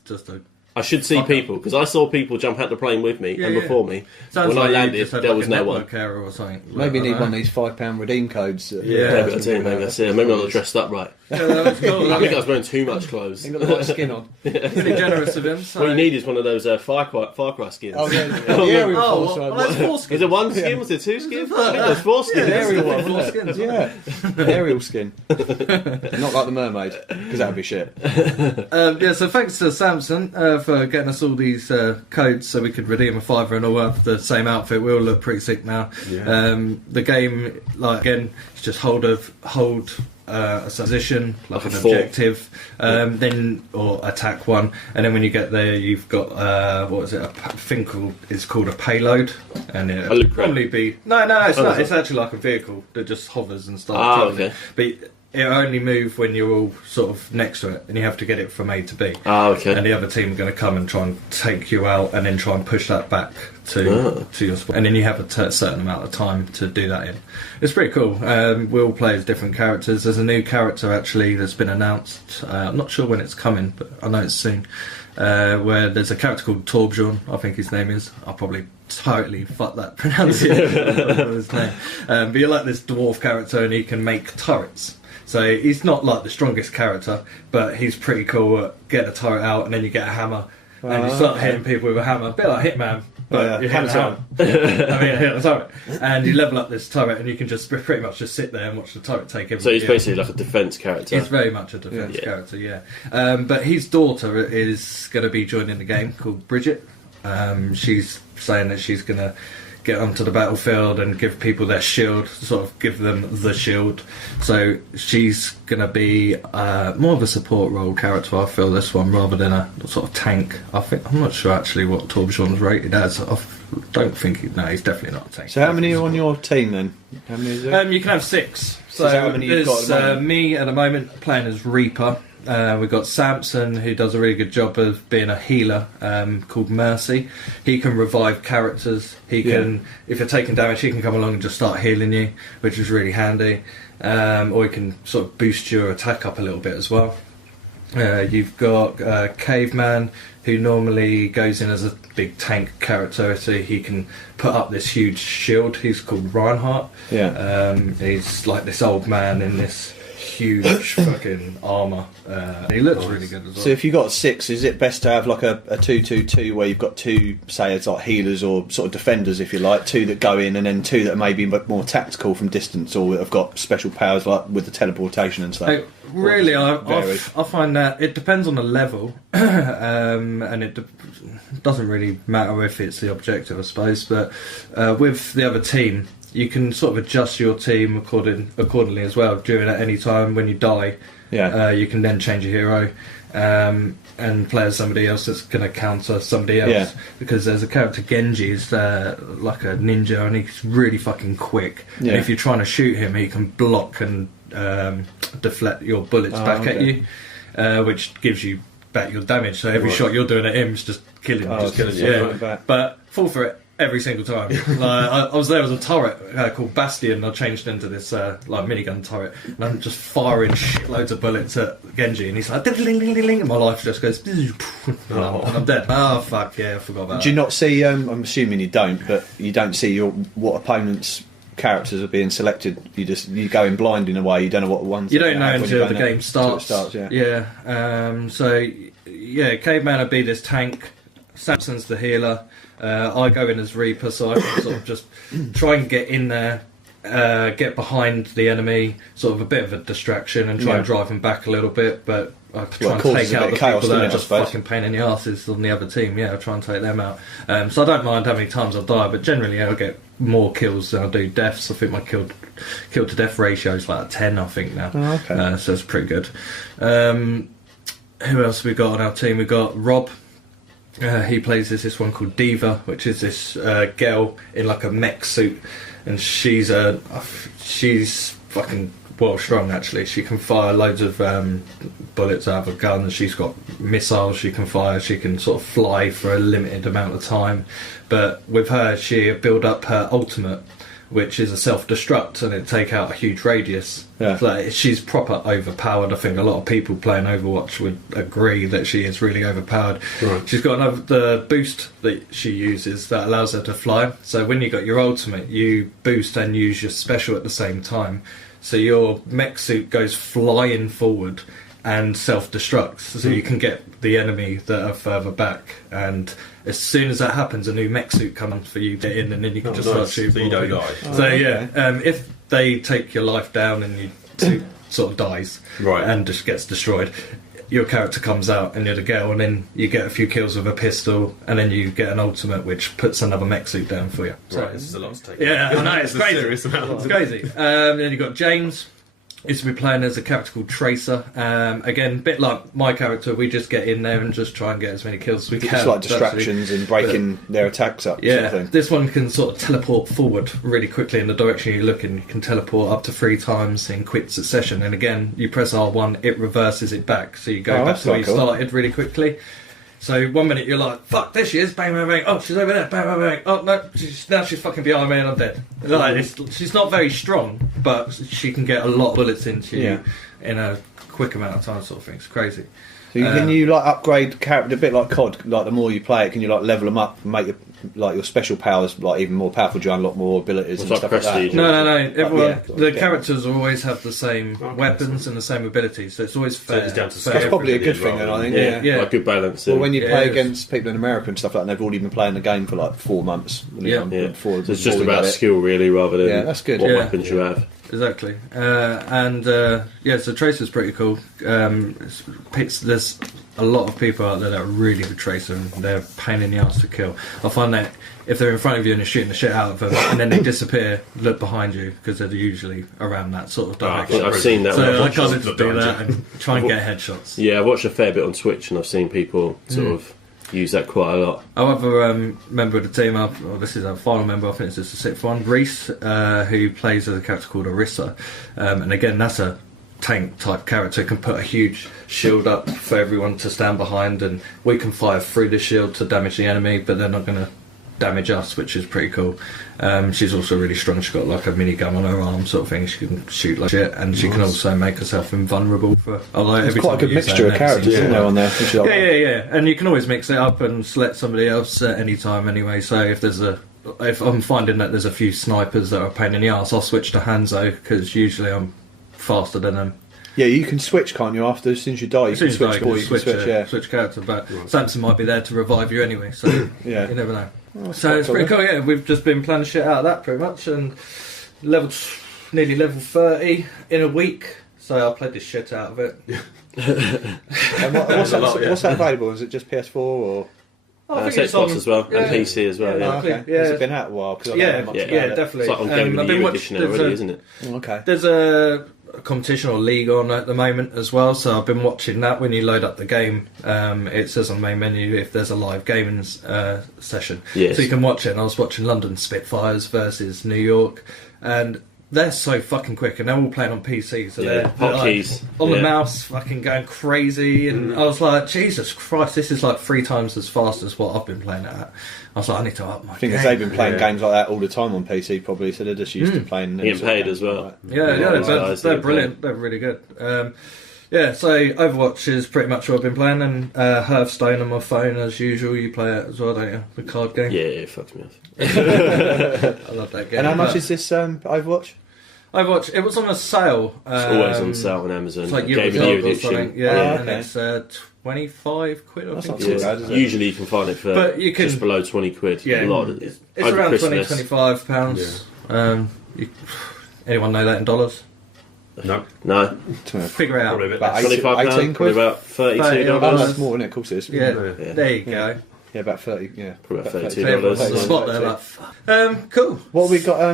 just a. I should see people, because I saw people jump out the plane with me Yeah, and yeah. before me. Sounds When like I you landed, just had there like was a no one. network error or something. Maybe you I need don't one of know. these £5 redeem codes. Yeah. Maybe that's it, maybe that's it. Maybe I'm not dressed up right. Yeah, that was cool. I think I was wearing too much clothes. Ain't got the right skin on. Pretty generous of him. So. What you need is one of those Far Cry skins. Oh, yeah. The aerial Oh, force well, one. that's 4 skins. Is it one skin? Was it 2 skins? I think there's 4 skins. The aerial one, Four wasn't it? skins, Yeah. Aerial skin. Not like the mermaid, because that would be shit. Yeah, so thanks to Samson for getting us all these codes so we could redeem a £5 and all have the same outfit. We all look pretty sick now. Yeah. The game, like again, is just hold a position, like Like an a fort. objective, then or attack one, and then when you get there, you've got what is it? Thing called it's called a payload, and A it'll loot crate. probably be no, it's Oh, not. is it? It's actually like a vehicle that just hovers and starts. Ah, travelling. okay. But it only move when you're all sort of next to it, and you have to get it from A to B. Ah, okay. And the other team are going to come and try and take you out, and then try and push that back to your spot. And then you have a certain amount of time to do that in. It's pretty cool. We all play as different characters. There's a new character actually that's been announced. I'm not sure when it's coming, but I know it's soon. Where there's a character called Torbjorn, I think his name is. I'll probably totally fuck that pronunciation of his name. But you're like this dwarf character, and he can make turrets. So he's not like the strongest character, but he's pretty cool at getting a turret out, and then you get a hammer, and you start hitting people with a hammer, a bit like Hitman. But you hit hammer the time. hammer. I mean, hit the turret, and you level up this turret, and you can just pretty much just sit there and watch the turret take everything. So he's basically like a defence character. He's very much a defence character, yeah. But his daughter is going to be joining the game, called Bridget. She's saying that she's going to get onto the battlefield and give people their shield, sort of give them the shield. So she's going to be more of a support role character, I feel, this one, rather than a sort of tank. I'm not sure actually what Torbjorn's rated as. I don't think no, he's definitely not a tank. So how many are on your team then? How many is there? You can have 6. So how many you've got at the moment? Me at the moment playing as Reaper. We've got Samson, who does a really good job of being a healer, called Mercy. He can revive characters. He can, if you're taking damage, he can come along and just start healing you, which is really handy. Or he can sort of boost your attack up a little bit as well. You've got Caveman, who normally goes in as a big tank character, so he can put up this huge shield. He's called Reinhardt. Yeah. He's like this old man in this huge fucking armour. He looks really good as well. So if you've got 6, is it best to have like a 2-2-2 where you've got 2, say, it's like healers or sort of defenders, if you like, 2 that go in and then 2 that are maybe more tactical from distance or have got special powers like with the teleportation and stuff? Really, I find that it depends on the level, and it doesn't really matter if it's the objective, I suppose, but with the other team, you can sort of adjust your team accordingly as well. During at any time when you die, you can then change your hero and play as somebody else that's going to counter somebody else. Yeah. Because there's a character, Genji, is like a ninja, and he's really fucking quick. Yeah. And if you're trying to shoot him, he can block and deflect your bullets back at you, which gives you back your damage. So every shot you're doing at him is just killing him. Yeah. But fall for it every single time. Like, I was there as a turret called Bastion. I changed into this like minigun turret, and I'm just firing shitloads of bullets at Genji, and he's like, ding, ding, ding, ding, and my life just goes, and I'm dead. Oh fuck yeah, I forgot about that. Do you not see? I'm assuming you don't, but you don't see what opponents' characters are being selected. You go in blind in a way. You don't know what ones. You don't know until the game starts. Yeah. So Caveman would be this tank. Samson's the healer. I go in as Reaper, so I can sort of just try and get in there, get behind the enemy, sort of a bit of a distraction, and try and drive him back a little bit. But I try and take out the people that are just fucking pain in the asses on the other team. Yeah, I try and take them out. So I don't mind how many times I die, but generally I'll get more kills than I do deaths. I think my kill to death ratio is like 10, I think now. Oh, okay. So it's pretty good. Who else have we got on our team? We've got Rob. He plays this one called Diva, which is this girl in like a mech suit, and she's fucking well strong actually. She can fire loads of bullets out of a gun. She's got missiles she can fire. She can sort of fly for a limited amount of time. But with her, she build up her ultimate, which is a self-destruct, and it take out a huge radius. Yeah. Like, she's proper overpowered. I think a lot of people playing Overwatch would agree that she is really overpowered. Right. She's got the boost that she uses that allows her to fly. So when you got your ultimate, you boost and use your special at the same time. So your mech suit goes flying forward and self-destructs, so you can get the enemy that are further back, and as soon as that happens a new mech suit comes for you to get in, and then you can just start shooting. So you don't die. So if they take your life down and you suit sort of dies and just gets destroyed, your character comes out and you're the girl, and then you get a few kills with a pistol, and then you get an ultimate which puts another mech suit down for you. Right, this is a lot to take. Yeah, I know, it's crazy. Serious amount. It's crazy. Then you've got James. He's to be playing as a character called Tracer. Again, a bit like my character, we just get in there and just try and get as many kills as we can. It's like distractions and breaking their attacks up. Yeah, sort of thing. this one can sort of teleport forward really quickly in the direction you're looking. You can teleport up to 3 times in quick succession. And again, you press R1, it reverses it back. So you go back to where you started really quickly. So 1 minute you're like, fuck, there she is, bang, bang, bang. Oh, she's over there, bang, bang, bang. Oh, no, now she's fucking behind me and I'm dead. Like, she's not very strong, but she can get a lot of bullets into you in a quick amount of time, sort of thing. It's crazy. So can you like upgrade character a bit like COD? Like the more you play it, can you like level them up and make like your special powers, like even more powerful. Do you unlock more abilities It's and like stuff like that? prestige. No. Everyone, yeah, the yeah. characters always have the same Okay, weapons so- and the same abilities, so it's always So fair. it's down to fair That's scale. probably a Everybody good thing, then, I think. Yeah, Yeah. like good balance. Well, when you Yeah, play it is. against people in America and stuff like that, and they've already been playing the game for like 4 months. Yeah. Before, So it's just before we about got it. skill, really, rather than Yeah, that's good. what Yeah. weapons you have. Exactly, so Tracer's pretty cool. There's a lot of people out there that are really good Tracer, and they're a pain in the ass to kill. I find that if they're in front of you and you're shooting the shit out of them, and then they disappear, look behind you because they're usually around that sort of direction. I've seen that. So one. I watched kind it, of look do behind that and try and get headshots. Yeah, I've watched a fair bit on Twitch, and I've seen people sort of use that quite a lot. Our other member of the team, this is our final member, I think it's just the sixth one, Reese, who plays as a character called Orisa. And again, that's a tank type character, can put a huge shield up for everyone to stand behind, and we can fire through the shield to damage the enemy, but they're not going to damage us, which is pretty cool. She's also really strong. She's got like a minigun on her arm sort of thing. She can shoot like shit, and she can also make herself invulnerable for There's quite a good mixture of characters, isn't there, on there? Which is like- yeah. And you can always mix it up and select somebody else at any time anyway. So if I'm finding that there's a few snipers that are a pain in the arse, I'll switch to Hanzo because usually I'm faster than them. Yeah, you can switch, can't you? After as soon as you die, you As soon can as I switch. Or you can switch. Yeah, switch character, but Samson might be there to revive you anyway, so yeah. you never know. That's So quite it's pretty cool. Yeah, we've just been planning shit out of that pretty much, and nearly level 30 in a week. So I played the shit out of it. And what's that available? Is it just PS4 or? I think It's Xbox as well, yeah. and PC as well. Yeah. Yeah, Oh, okay. Yeah. Has it been out a while? 'Cause I don't Yeah, know much yeah, about it. definitely. It's like on Game I've of the been Year watch- edition there's already, a- isn't it? Okay. There's a competition or league on at the moment as well, so I've been watching that. When you load up the game, it says on the main menu if there's a live gaming session, Yes. so you can watch it. And I was watching London Spitfires versus New York, and they're so fucking quick, and they're all playing on PC, so they're hotkeys. like, on the Yeah. mouse, fucking going crazy. And I was like, Jesus Christ, this is like 3 times as fast as what I've been playing it at. I was like, I need to up my I think game. they've been playing Yeah. games like that all the time on PC, probably. So they're just used to playing. them Getting sort of paid games as well. like that. Yeah, Yeah, those they're guys that are brilliant. They're really good. So Overwatch is pretty much what I've been playing, and Hearthstone on my phone as usual. You play it as well, don't you? The card game. Yeah, it fucks me off. I love that game. And how much But is this Overwatch? Overwatch? It was on a sale. It's always on sale on Amazon. It's like Game of the Europe Year or edition. something. Yeah, Oh, and okay. it's 25 quid. I That's think. not it too is. bad, is it? Usually you can find it for But you can- just below 20 quid. Yeah, A lot of it's over around Christmas. 25 pounds. Anyone know that in dollars? No, No, Figure it out. probably a bit About less. 25 18 pounds, probably quid? about $32. $30. Oh, that's more, isn't it? Of course it is. Yeah, Yeah. there you go. Yeah, about 30. Yeah, Probably about about $32. Everyone's on the Yeah. spot there, like, fuck. Cool. What we got? I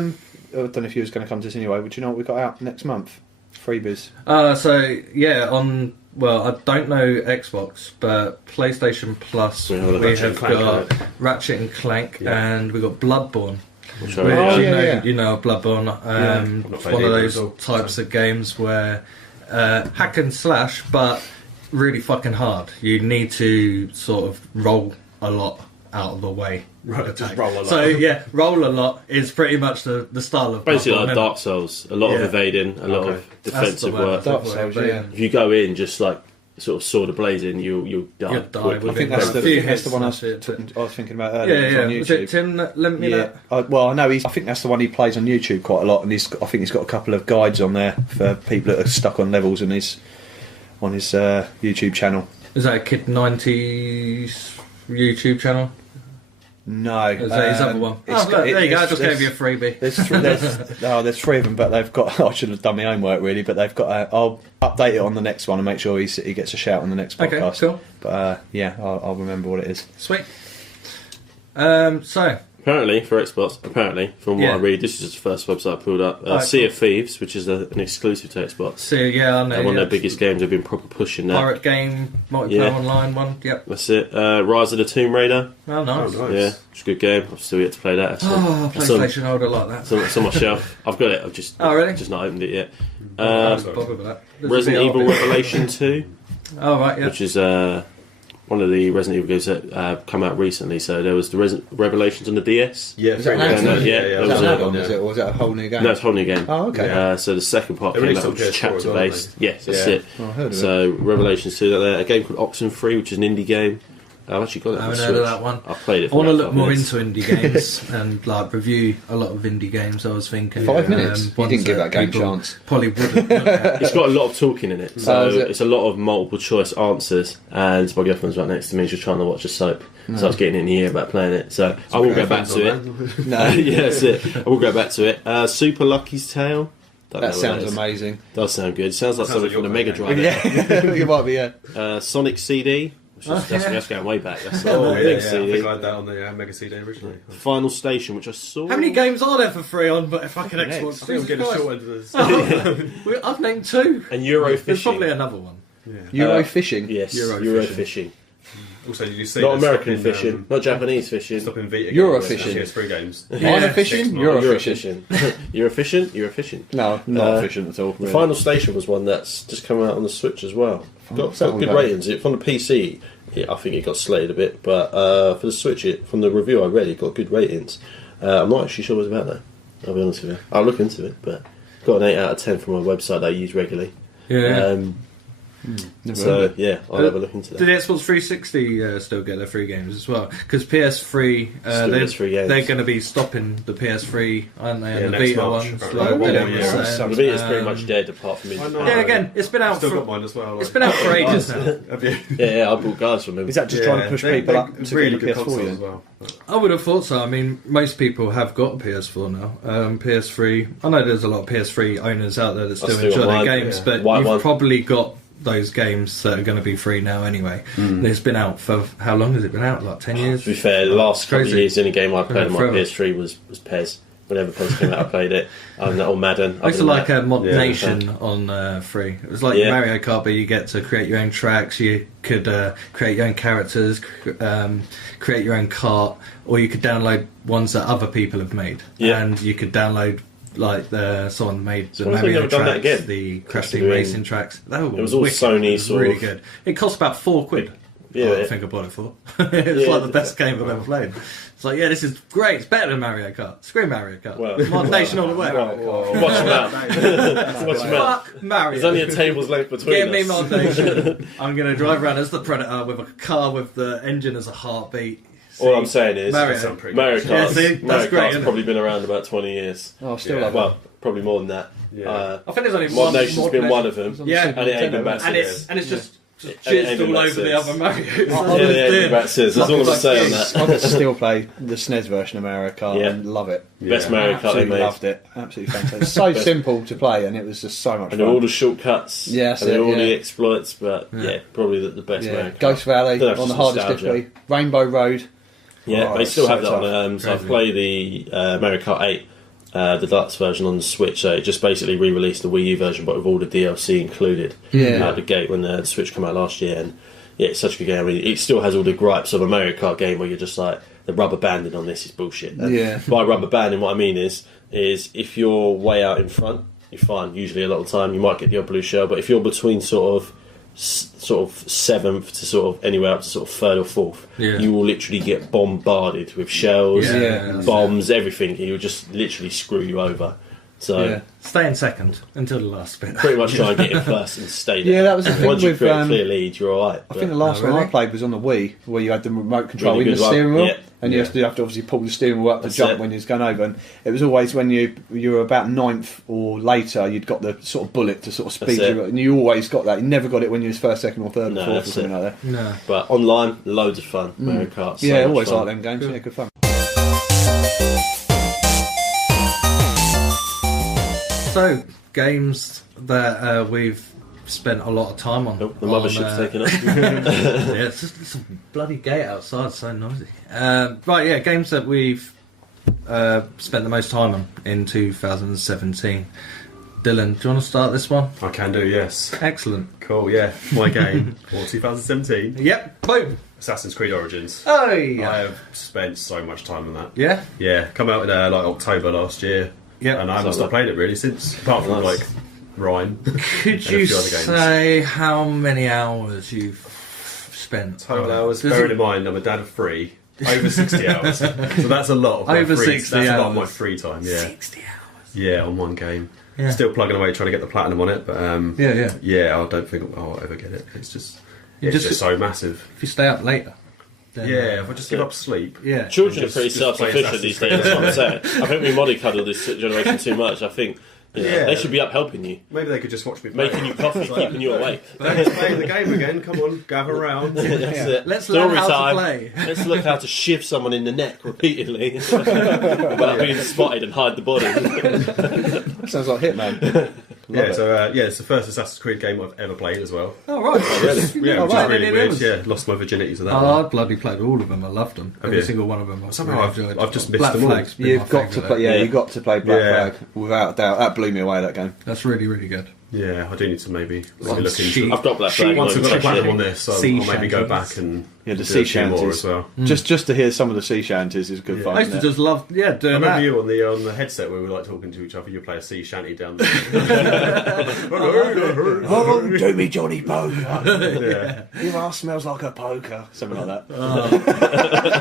don't know if you was going to come to this anyway. But do you know what we got out next month? Freebies. I don't know Xbox, but PlayStation Plus, We have we Ratchet have and Clank, got Ratchet and Clank, Yeah. and we got Bloodborne. Which Which, I- Oh, you yeah, know, yeah. you know Bloodborne. I've not It's played one of either those at all, types so. of games where hack and slash, but really fucking hard. You need to sort of roll a lot out of the way. Right, just attack. roll a lot. So yeah, roll a lot is pretty much the style of Basically Bloodborne, like and Dark Souls. A lot of Yeah. evading, a lot Okay. of that's the defensive word. work. Dark That's the Souls, word, yeah. If you go in just like sort of sword blazing, you'll die. You'll die quickly. I think that's A the, few that's the hits, one I that's it. was thinking about earlier. Yeah, It's yeah. on Was it YouTube. Tim that lent me Yeah, that? I know. I think that's the one he plays on YouTube quite a lot, and I think he's got a couple of guides on there for people that are stuck on levels on his YouTube channel. Is that a Kid 90s YouTube channel? No, Is that his other one? it's Oh, got- look, there you go. I it's- just gave you a freebie. There's 3 of them, but they've got. I should have done my own work really, but they've got. I'll update it on the next one and make sure he gets a shout on the next Okay, podcast. cool. But yeah, I'll remember what it is. Sweet. So, Apparently, for Xbox, from what Yeah. I read, this is just the first website I pulled up. Alright, Sea cool. of Thieves, which is an exclusive to Xbox. so yeah, I know. And one yeah. of their biggest games, they've been proper pushing that. Pirate game, multiplayer Yeah. online one. Yep. That's it. Rise of the Tomb Raider. Oh, nice. Oh, nice. Yeah, it's a good game. I've still yet to play that. Oh, It's on- PlayStation holder like that. it's on my shelf. I've got it. I've just Oh, really? just not opened it yet. I'm bothered with that. There's a Resident VR Evil bit. Revelation 2, Oh, right, yeah. which is one of the Resident Evil games that come out recently. So there was the Revelations on the DS. Yeah, Is that an very add-on? good. Yeah, yeah. that Is was that a- an add-on, is it, or is that a whole new game? No, it's a whole new game. Oh, okay. Yeah. So the second part They came released out, on which is PS4 as well, chapter based. didn't they? Yes, that's Yeah. it. Oh, I heard of it. So Revelations 2, a game called Oxenfree, which is an indie game. I've actually got it. I on the haven't heard of Switch. that one. I've played it. I For want to about look 5 more minutes. into indie games and like review a lot of indie games. I was thinking 5 minutes? You ones didn't give that game a people chance. Probably wouldn't. look at. It's got a lot of talking in it, so Oh, is it? it's a lot of multiple choice answers. And my girlfriend's right next to me; she's trying to watch a soap, so I was getting in the ear about playing it. So I will go back to it. No, Yeah, that's it. I will go back to it. Super Lucky's Tale. Don't know that what sounds is. amazing. Does sound good. Sounds like Sounds something like from the your Mega kind of Drive. Yeah, it might be. Sonic CD. That's going way back. That's Oh, a yeah, big yeah. I CD. think I had that on the Mega CD originally. Final Station, which I saw. How many games are there for free on fucking Yeah, Xbox? I think I'm getting a short end of this. I've named 2. And Euro There's probably Fishing. another one. Euro fishing. Yes, Euro Euro Fishing. Fishing. Also, did you see Not the American stopping, fishing, not Japanese fishing. stopping Vita Euro games, fishing. PS3 games? Minor fishing. Euro Euro fishing. Fishing. Euro Fishing? Euro Fishing. No, not Uh, efficient at all. The Final Station was one that's just come out on the Switch as well. Got that one good go? ratings. From the PC, I think it got slated a bit, but for the Switch, from the review I read, it got good ratings. I'm not actually sure what it's about though. I'll be honest with you. I'll look into it, but got an 8 out of 10 from a website that I use regularly. Yeah. Never heard So of it. yeah, I'll have a look into that. Did the Xbox 360 still get their free games as well? Because PS3, Still gets free games. they're going to be stopping the PS3, aren't they? Yeah, And the next Vita March, ones. apparently. Like Oh, Dylan yeah, was yeah. saying. The Vita's pretty Um, much dead apart from I know. Instagram. Yeah, again, it's been I've out still for got mine as well. it's been out for ages now. Have you? Yeah, I bought guys from him. Is that just trying to push people up to really get good the PS4 consoles then? as well. I would have thought so. I mean, most people have got a PS4 now. PS3. I know there's a lot of PS3 owners out there that still still enjoy got their mine, games, yeah. but White you've one. probably got those games that are going to be free now anyway. It's been out for how long has it been out? Like 10 years. To be fair, the last couple of Crazy. years, the only game I played on my Forever. PS3 was PES. Whenever PES came out, I played it. Or Madden. I used to like Mod Yeah. Nation on free. It was like Yeah. Mario Kart, but you get to create your own tracks. You could create your own characters, create your own kart, or you could download ones that other people have made. Yeah. And you could download like someone made the So why have they Mario never done that tracks, again? the Crash Team Doing- Racing tracks. That It was all wicked. Sony It was sort really of- good. It cost about £4. Yeah. I think I bought it for. It's Yeah. like the best game I've ever played. It's like, yeah, this is great. It's better than Mario Kart. Screw Mario Kart. Well- Mod Nation all the way. Watch him out. Watch him out. Fuck Mario. There's only a table's length between Give us. me Mod Nation. I'm going to drive around as the Predator with a car with the engine as a heartbeat. All I'm saying is, Mario. Sound pretty Mario good. Kart's, Yeah, see, that's Mario great, Kart's isn't it? probably been around about 20 years. Oh, I still Yeah. love it. Well, probably more than that. Yeah. I think there's only Mod one. Nation's Mod been Nation. one of them. Yeah. And it ain't been back And since. it's just And it jizzed ain't been all back over the since. other Marios. Yeah, it ain't been back since. That's all I'm Like, saying on that. I get to still play the SNES version of Mario Kart Yeah. and love it. Best Mario Kart they Absolutely made. loved it. Absolutely fantastic. It's so simple to play, and it was just so much And all fun. the shortcuts. Yeah, that's and it, all the yeah. exploits, but yeah, probably the best Mario Yeah. Kart. Ghost Valley Don't know if on the it's hardest nostalgia. difficulty. Rainbow Road. Yeah, Oh, they still so have that on. tough. So I've Crazy. played the Mario Kart 8, the deluxe version on the Switch. So it just basically re-released the Wii U version, but with all the DLC included. Yeah. Out the gate when the Switch came out last year, and yeah, it's such a good game. I mean, it still has all the gripes of a Mario Kart game where you're just like, the rubber banding on this is bullshit. And Yeah. by rubber banding, what I mean is if you're way out in front, you're fine. Usually, a lot of the time, you might get the odd blue shell, but if you're between sort of seventh to sort of anywhere up to sort of third or fourth, Yeah. you will literally get bombarded with shells, Yeah. bombs, everything. It will just literally screw you over. So Yeah. Stay in second until the last bit. pretty much try and get in first and stay there. Yeah, that was the thing Once you with, create a clear lead, you're alright. I think the last Oh, one I really? played was on the Wii, where you had the remote control Really in the good one. steering wheel, Yeah. and you Yeah. have to obviously pull the steering wheel up to That's jump it. when you're going over. And it was always when you were about ninth or later, you'd got the sort of bullet to sort of speed That's you, it. and you always got that. You never got it when you was first, second, or third, No, or fourth, or that's something it. like that. No. But online, loads of fun. Mario Kart. So Yeah, much always fun. like them games. Cool. Yeah, good fun. So, games that we've spent a lot of time on. Oh, the mothership's taken up. Yeah, it's a bloody gate outside, so noisy. Right, yeah, games that we've spent the most time on in 2017. Dylan, do you want to start this one? I can do, yes. Excellent. Cool, yeah. My game for 2017, Yep, boom. Assassin's Creed Origins. Oh, I yeah. have spent so much time on that. Yeah? Yeah, come out in like October last year. Yeah. And I haven't So stopped playing it really since, apart from Nice. like Ryan. Could And a you few other games. say how many hours you've spent? Total on it? hours, Does bearing it- in mind I'm a dad of 3, over 60 hours. So that's a lot of my Over free, 60 that's a lot of my hours. free time, yeah. 60 hours. Yeah, on one game. Yeah. Still plugging away trying to get the platinum on it, but Yeah. yeah, I don't think I'll ever get it. It's just You it's just- just so massive. If you stay up later. then Yeah, if I just give up sleep. yeah. Children are Just- pretty just play self-sufficient these days, that's what I'm saying. I think we mollycoddle this generation too much. I think they should be up helping you, Maybe they could just watch me play. making you coffee, keeping you awake. Let's play the game again. Come on, gather round. That's it. Let's learn Story how time. to play. Let's look how to shiv someone in the neck repeatedly without being spotted and hide the body. That sounds like Hitman. Yeah, so it's the first Assassin's Creed game I've ever played as well. Oh right. Yeah, which wow. is really It weird. is. Yeah, lost my virginity to that Oh, one. I bloody played all of them. I loved them. Every you? single one of them. Somehow I've just missed Black them all. Flag's been my You've got to favourite. play. Yeah, Yeah. you got to play Black Yeah. Flag without a doubt. That blew me away. That game. That's really, really good. Yeah, I do need to maybe Well, look sheep. into. I've got Black Flag. Once I've got a I've platinum on this, I'll Sea maybe go shanties. back and Yeah, the do sea a few more shanties as well. Just to hear some of the sea shanties is good Yeah. fun. I used to isn't it? just love, doing I remember that. you on the headset where we were like talking to each other. You play a sea shanty down there. Oh, do me Johnny Poker. Yeah. Your ass smells like a poker. Something like that.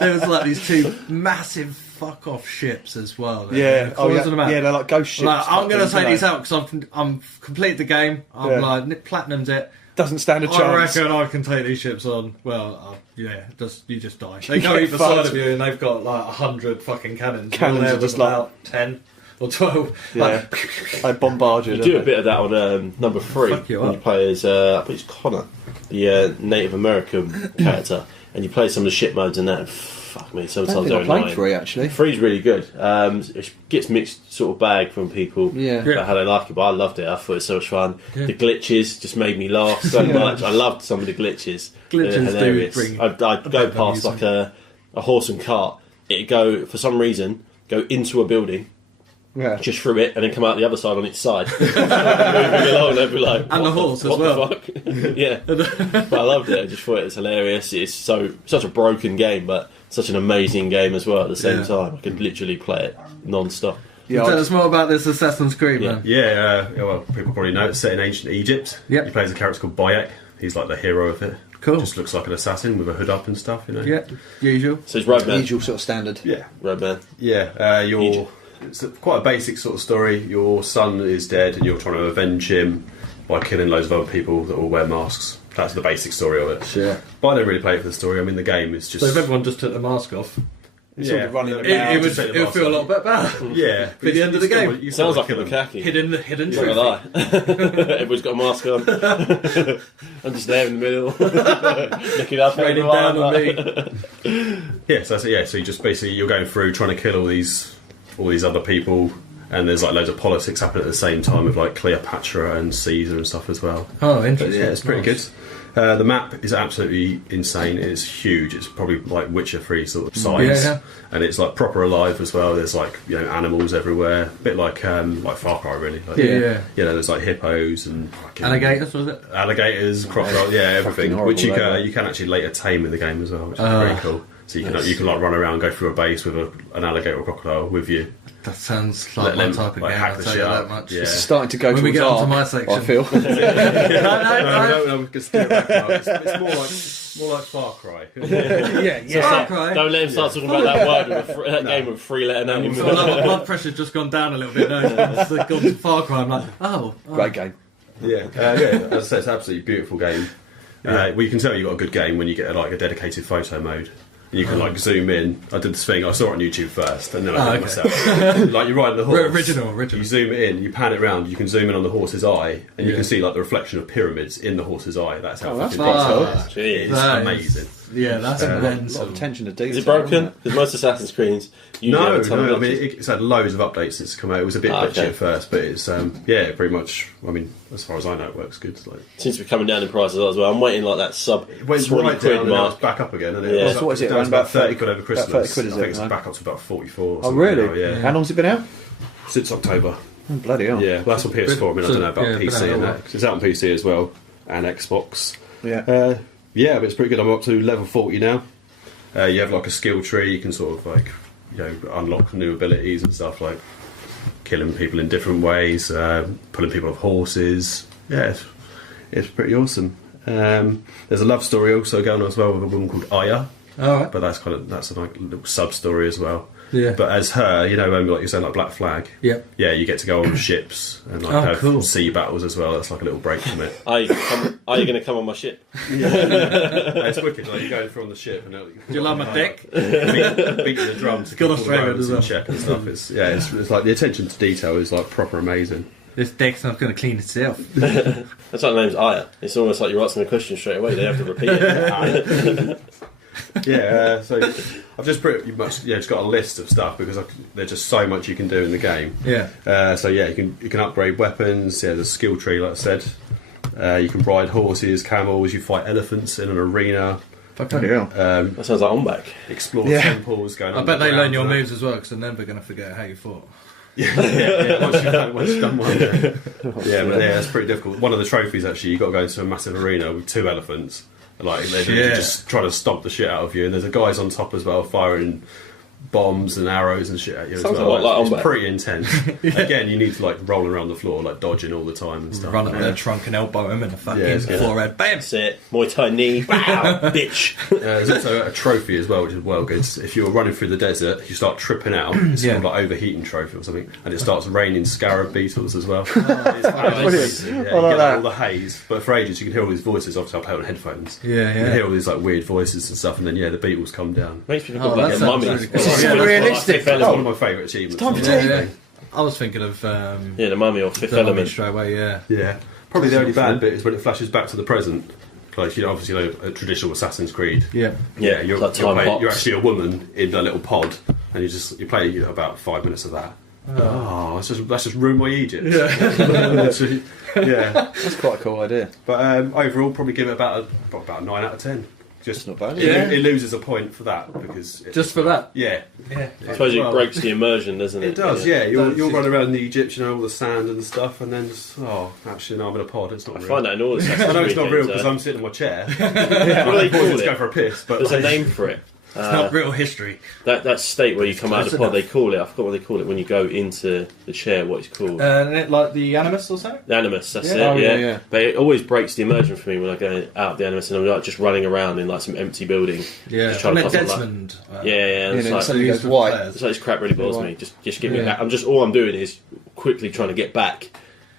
There was like these two massive fuck off ships as well. Yeah. Oh, Colours yeah. on the map. Yeah, they're like ghost ships. Like, I'm type going to things, take aren't these they? out because I've completed the game. I'm Yeah. like platinumed it. Doesn't stand a I chance. reckon I can take these ships on. Well, you just die. They You go get either side fucked. of you, and they've got like 100 fucking cannons. Cannons You're there are with just like- about 10 or 12. Yeah. Like, I bombard you. You don't do a they? bit of that on number 3 Fuck you when up. you play as I think it's Connor, the Native American character, and you play some of the ship modes in that. And fuck me, I sometimes don't think they're I played annoying. 3 actually. 3's really good. It gets mixed sort of bag from people Yeah. about how they like it, but I loved it. I thought it was so much fun. Yeah. The glitches just made me laugh so much. I loved some of the glitches. Glitches They're do hilarious. bring I'd go bit of past like amusement. a horse and cart. It'd go, for some reason, go into a building, Yeah. just through it, and then come out the other side on its side. Moving along, they'd be like, And the "What horse as what well." the fuck?" Yeah, but I loved it. I just thought it was hilarious. It's such a broken game, but such an amazing game as well. At the same Yeah. time, I could literally play it non-stop. Yeah, Tell I- us more about this Assassin's Creed, Yeah. man. Yeah, well, people probably know it's set in ancient Egypt. Yep. He plays a character called Bayek. He's like the hero of it. Cool. Just looks like an assassin with a hood up and stuff, you know. Yeah, usual. So it's Roadman. usual sort of standard. Yeah. Roadman. Yeah. Egypt. It's quite a basic sort of story. Your son is dead, and you're trying to avenge him by killing loads of other people that all wear masks. That's the basic story of it. Yeah. But I don't really play it for the story. I mean, the game is just. So if everyone just took the mask off, It's sort of running Yeah. about. it would just take the feel mask a off. lot better. Yeah. Be the end of the game. You Sounds like a kill him. Bukaki. hidden Not trophy. gonna lie. Everyone's got a mask on. I'm just there in the middle, looking up at Raining everyone. down on me. Yeah, so that's it. Yeah, so you just basically you're going through trying to kill all these other people, and there's like loads of politics happening at the same time with like Cleopatra and Caesar and stuff as well. Oh, But interesting. yeah, it's pretty Nice. good. The map is absolutely insane. It's huge. It's probably like Witcher 3 sort of size, Yeah. and it's like proper alive as well. There's like animals everywhere, a bit like Far Cry really. Like, Yeah. You know, there's like hippos and fucking Alligators, was it? alligators, crocodiles, yeah, everything. horrible, Which you they are. can actually later tame in the game as well, which is pretty cool. So you can like run around, go through a base with an alligator or crocodile with you. That sounds like Let my them, type of like, game, hack I'll the tell shit you up. that much. Yeah. It's starting to go When we towards get onto Ark, my section. I feel. No, we can steer it back up. It's more like Far Cry. Yeah, Far Cry. Don't let him start talking about that word with that game with 3-letter names. So like, my blood pressure's just gone down a little bit now. It's gone to Far Cry. I'm like, oh. Great game. Yeah, as I said, it's an absolutely beautiful game. Well, you can tell you got a good game when you get a dedicated photo mode. You can like zoom in. I did this thing. I saw it on YouTube first, and then I did it myself. Like you're riding the horse. Original. You zoom it in. You pan it around. You can zoom in on the horse's eye, and you Yeah. can see like the reflection of pyramids in the horse's eye. That's how that's fucking cool. detailed it is. Jeez. It's That is- amazing. Yeah, that's A lot immense. of attention to detail. Is it broken? Because most Assassin's Creeds usually have a ton of No. I mean, glitches. it's had loads of updates since it's come out. It was a bit glitchy okay. at first, but it's pretty much. I mean, as far as I know, it works good. Like, Seems to be coming down in price as well. I'm waiting like that sub it went 20 right quid down and now it's mark. back up again. And Yeah. it was So what is it, down around to about about 30 quid over about Christmas. 30 quid, is I it, think it's no? back up to about 44. Or Oh, something really? now, yeah. How long's it been out? Since October. Oh, bloody hell. Yeah, well, that's on PS4. I mean, I don't know about Yeah, been PC out and a that. while. 'Cause it's out on PC as well and Xbox. Yeah. Yeah, but it's pretty good. I'm up to level 40 now. You have like a skill tree. You can sort of like unlock new abilities and stuff like killing people in different ways, pulling people off horses. Yeah, it's pretty awesome. There's a love story also going on as well with a woman called Aya, All right. but that's a like little sub story as well. Yeah. But as her, like you're saying, like Black Flag. Yep. Yeah, you get to go on ships and like Oh, have cool. sea battles as well. That's like a little break from it. Are you going to come on my ship? It's wicked. Like you're going through on the ship and Do you love my dick? beating the drums to Good keep all the Australian roads as in well. check and stuff. It's like the attention to detail is like proper amazing. This dick's not going to clean itself. That's like the name's Aya. It's almost like you're asking a question straight away. They have to repeat it. Yeah, so I've just pretty much just got a list of stuff because there's just so much you can do in the game. Yeah. So yeah, you can upgrade weapons. Yeah, there's a skill tree, like I said. You can ride horses, camels. You fight elephants in an arena. Bloody hell. That sounds like on back. Explore Yeah. temples. Going. I bet they learn underground your and that. moves as well, because they're never going to forget how you fought. Yeah. Once you've done one. Yeah, but yeah, it's pretty difficult. One of the trophies actually, you got to go into a massive arena with 2 elephants. Like they're Shit. just trying to stomp the shit out of you, and there's a guys on top as well firing bombs and arrows and shit at you. Sounds as well. a lot like It's Combat. pretty intense. Again, you need to like roll around the floor, like dodging all the time and stuff. Run up their trunk and elbow him in the fucking Yeah, it's good. forehead. Bam! That's it. Muay Thai knee. Wow, bitch. There's also a trophy as well, which is well good. If you're running through the desert, you start tripping out. It's Yeah. called like overheating trophy or something, and it starts raining scarab beetles as well. It's Brilliant. amazing. Yeah, I you like get that. all the haze, but for ages you can hear all these voices. Obviously, I play on headphones. Yeah, You can yeah. hear all these like weird voices and stuff, and then the beetles come down. Makes me think Oh, of like that a sounds mummy. really cool. It's Yeah. realistic. That's Oh. one of my favourite achievements. Time for Yeah, tea. yeah. I was thinking of Yeah, the mummy or Fifth the mummy Element. straight away, yeah. Yeah, probably the only bad bit is when it flashes back to the present. Like obviously a traditional Assassin's Creed. Yeah. Yeah, you're, like you're, time playing, box. you're actually a woman in a little pod, and you play about 5 minutes of that. Oh, that's just ruined my Egypt. Yeah, That's quite a cool idea. but overall, probably give it about a 9 out of 10. Just That's not bad. It loses a point for that because Just for that. yeah, Yeah. I suppose Well, it breaks the immersion, doesn't it? it does. Yeah, you'll That's- run around the Egypt, all the sand and stuff, and then just actually no, I'm in a pod. It's not I real. find that in all the Assassin's I know it's Creed not real games, because I'm sitting in my chair. what do they call Just go it? for a piss, but There's a like, name for it. It's not real history. That state where you come out of the Close pod, they call it. I forgot what they call it when you go into the chair. What it's called? Like the Animus or something? The Animus. That's Yeah. it. Oh, Yeah. yeah. But it always breaks the immersion for me when I go out of the Animus and I'm like just running around in like some empty building. Yeah. Just I trying to mean, puzzle, like- Desmond. Yeah. You It's know, like, suddenly used goes with white. players. it's like this crap really bothers me. Just give me Yeah. back. All I'm doing is quickly trying to get back.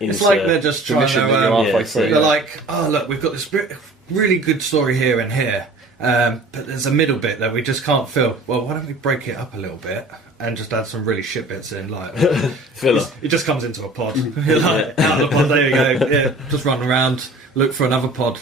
Into, It's like they're just The trying mission to. that you're halfway yeah, through. They're like, oh look, we've got this really good story here and here, but there's a middle bit that we just can't fill. Well, why don't we break it up a little bit and just add some really shit bits in? Like, filler. it just comes into a pod. You're like, out of the pod, there you go. Yeah, just run around, look for another pod.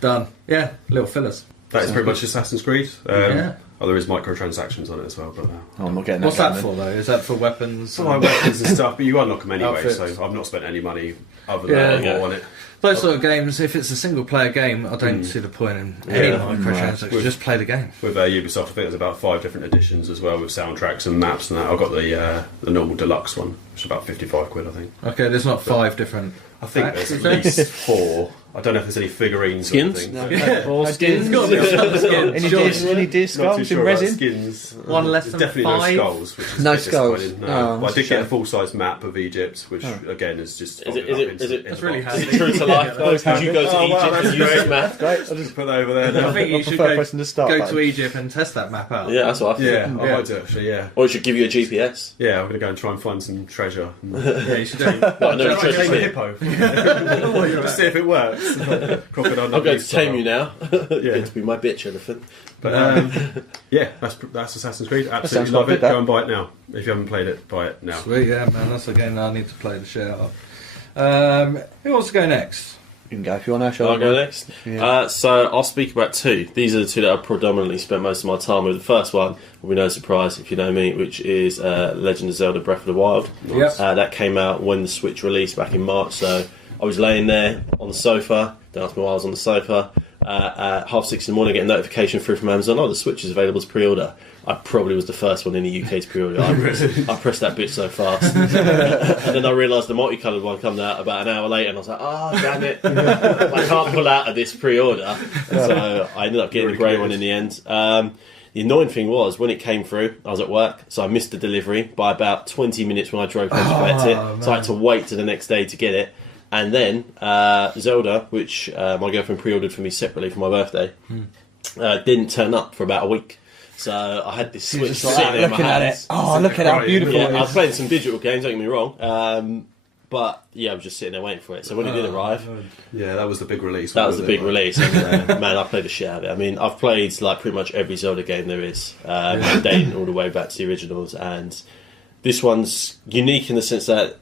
Done. Yeah, little fillers. that is pretty much Assassin's Creed. Yeah. Oh, there is microtransactions on it as well, but Oh, I'm not getting that. What's that game for though? Is that for weapons? some like weapons and stuff. But you unlock them anyway, Outfits. so I've not spent any money other Yeah. than that on it. Those sort of games, if it's a single player game, I don't see the point in any Yeah. microtransactions. Just play the game. With Ubisoft, I think there's about 5 different editions as well with soundtracks and maps and that. I've got the normal deluxe one, which is about 55 quid, I think. Okay, there's not 5 different. I think Packs, there's you at think? least 4. I don't know if there's any figurines Skins? or anything. No. Yeah. Or I skins. did. Gotta be some skins, Any surely. deer, any deer Not too skulls in sure about resin? skins. One less There's than definitely 5? no skulls. Which is No a bit skulls? disappointing. Oh, No. I that's did a get a shame. full-size map of Egypt, which again is just Is it- folded is up it- into- is it- in That's the really box. handy. Is it true to life though? Could you go to Oh, wow, Egypt that's and use great. this map? Great. I'll just Put that over there I now. think you I should prefer go, pressing the start go button. to Egypt and test that map out. Yeah, that's what I think. Yeah, I Yeah. might do actually, yeah. Or it should give you a GPS. Yeah, I'm going to go and try and find some treasure. Yeah, you should do. No, I know the Try treasure's and take a here. hippo. Just see if it works. Crocodile I'm going Dundee to tame you style. now. You're going to be my bitch elephant. But yeah, that's Assassin's Creed. sounds Absolutely quite love good, it. that. Go and buy it now. If you haven't played it, buy it now. Sweet, yeah, man. That's a game that I need to play the shit out of. Who wants to go next? You can go if you want to. Shall I'll go next. Yeah. So I'll speak about 2. These are the 2 that I've predominantly spent most of my time with. The first one will be no surprise if you know me, which is Legend of Zelda Breath of the Wild. Yep. That came out when the Switch released back in March, so I was laying there on the sofa, don't ask me why I was on the sofa, at 6:30 in the morning, get a notification through from Amazon, the Switch is available to pre-order. I probably was the first one in the UK to pre-order. I pressed that bitch so fast. And then I realised the multicoloured one come out about an hour later, and I was like, oh, damn it. I can't pull out of this pre-order. So I ended up getting the grey one in the end. The annoying thing was, when it came through, I was at work, so I missed the delivery by about 20 minutes when I drove home to collect it. So I had to wait to the next day to get it. And then Zelda, which my girlfriend pre-ordered for me separately for my birthday, didn't turn up for about a week. So I had this Switch Just sitting like in my looking at hands. it. Oh, look at how beautiful Yeah, it I was is. playing some digital games, don't get me wrong. But yeah, I was just sitting there waiting for it. So when it did arrive, Yeah, that was the big release. that was the wasn't big it? release. And man, I played the shit out of it. I mean, I've played like pretty much every Zelda game there is, dating all the way back to the originals. And this one's unique in the sense that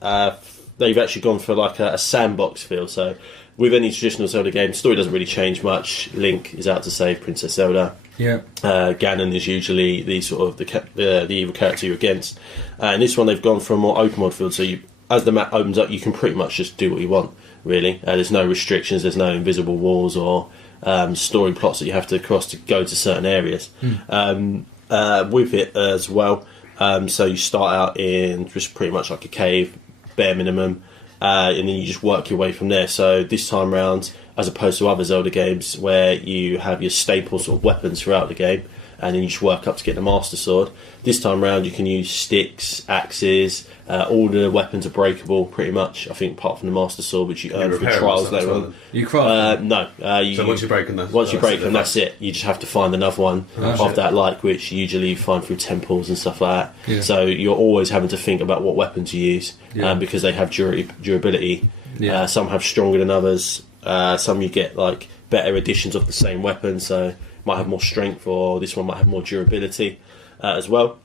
they've actually gone for like a sandbox feel. So with any traditional Zelda game, the story doesn't really change much. Link is out to save Princess Zelda. Yeah. Ganon is usually the sort of the evil character you're against. In this one, they've gone for a more open world field. So as the map opens up, you can pretty much just do what you want. Really, there's no restrictions. There's no invisible walls or story plots that you have to cross to go to certain areas. With it as well, so you start out in just pretty much like a cave, bare minimum, and then you just work your way from there. So this time round, as opposed to other Zelda games where you have your staple sort of weapons throughout the game, and then you just work up to get the Master Sword. This time round, you can use sticks, axes. All the weapons are breakable, pretty much. I think apart from the Master Sword, which you earn through repair them trials or later something? on. You craft them? No. So once you break them, That's it. You just have to find another one of that like, which usually you find through temples and stuff like that. Yeah. So you're always having to think about what weapon to use because they have durability. Yeah. Some have stronger than others. Some you get like better editions of the same weapon, so might have more strength, or this one might have more durability as well.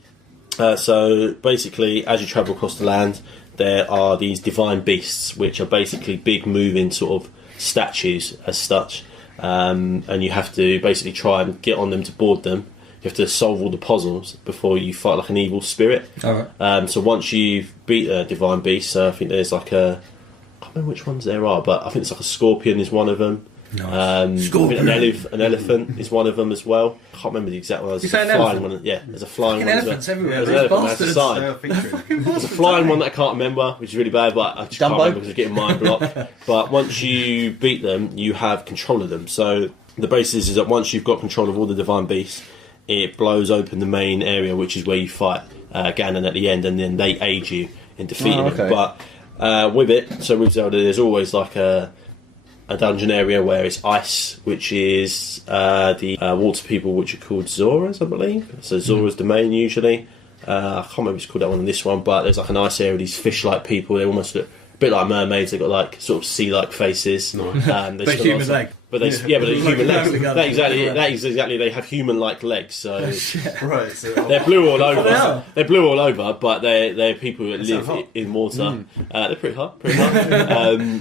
So basically, as you travel across the land, there are these divine beasts, which are basically big moving sort of statues as such, and you have to basically try and get on them to board them. You have to solve all the puzzles before you fight like an evil spirit. All right. So once you've beat a divine beast, I think there's like I can't remember which ones there are, but I think it's like a scorpion is one of them. Nice. Scorpion. An elephant is one of them as well. I can't remember the exact one. There's You a say an flying elephant? one. Yeah, there's a flying Fucking one. elephants everywhere. There's an Those elephant, that's the bastards. sign. There's a flying one that I can't remember, which is really bad, but I just can't Dumbo? remember because I'm getting mind blocked. But once you beat them, you have control of them. So the basis is that once you've got control of all the divine beasts, it blows open the main area, which is where you fight Ganon at the end, and then they aid you in defeating okay. him. But with it, so with Zelda, there's always like a dungeon area where it's ice, which is the water people, which are called Zoras, I believe. So Zora's domain usually. I can't remember if it's called that one in this one, but there's like an ice area. These fish-like people. They almost look a bit like mermaids. They've got like sort of sea-like faces. Nice. They've But got human lots of- leg. But they, Yeah. but they're Like human a legs. leg. That is exactly. They have human-like legs. So Right. So, they're blue all they over. are. They're blue all over, but they're people that live hot. in water. They're pretty hot.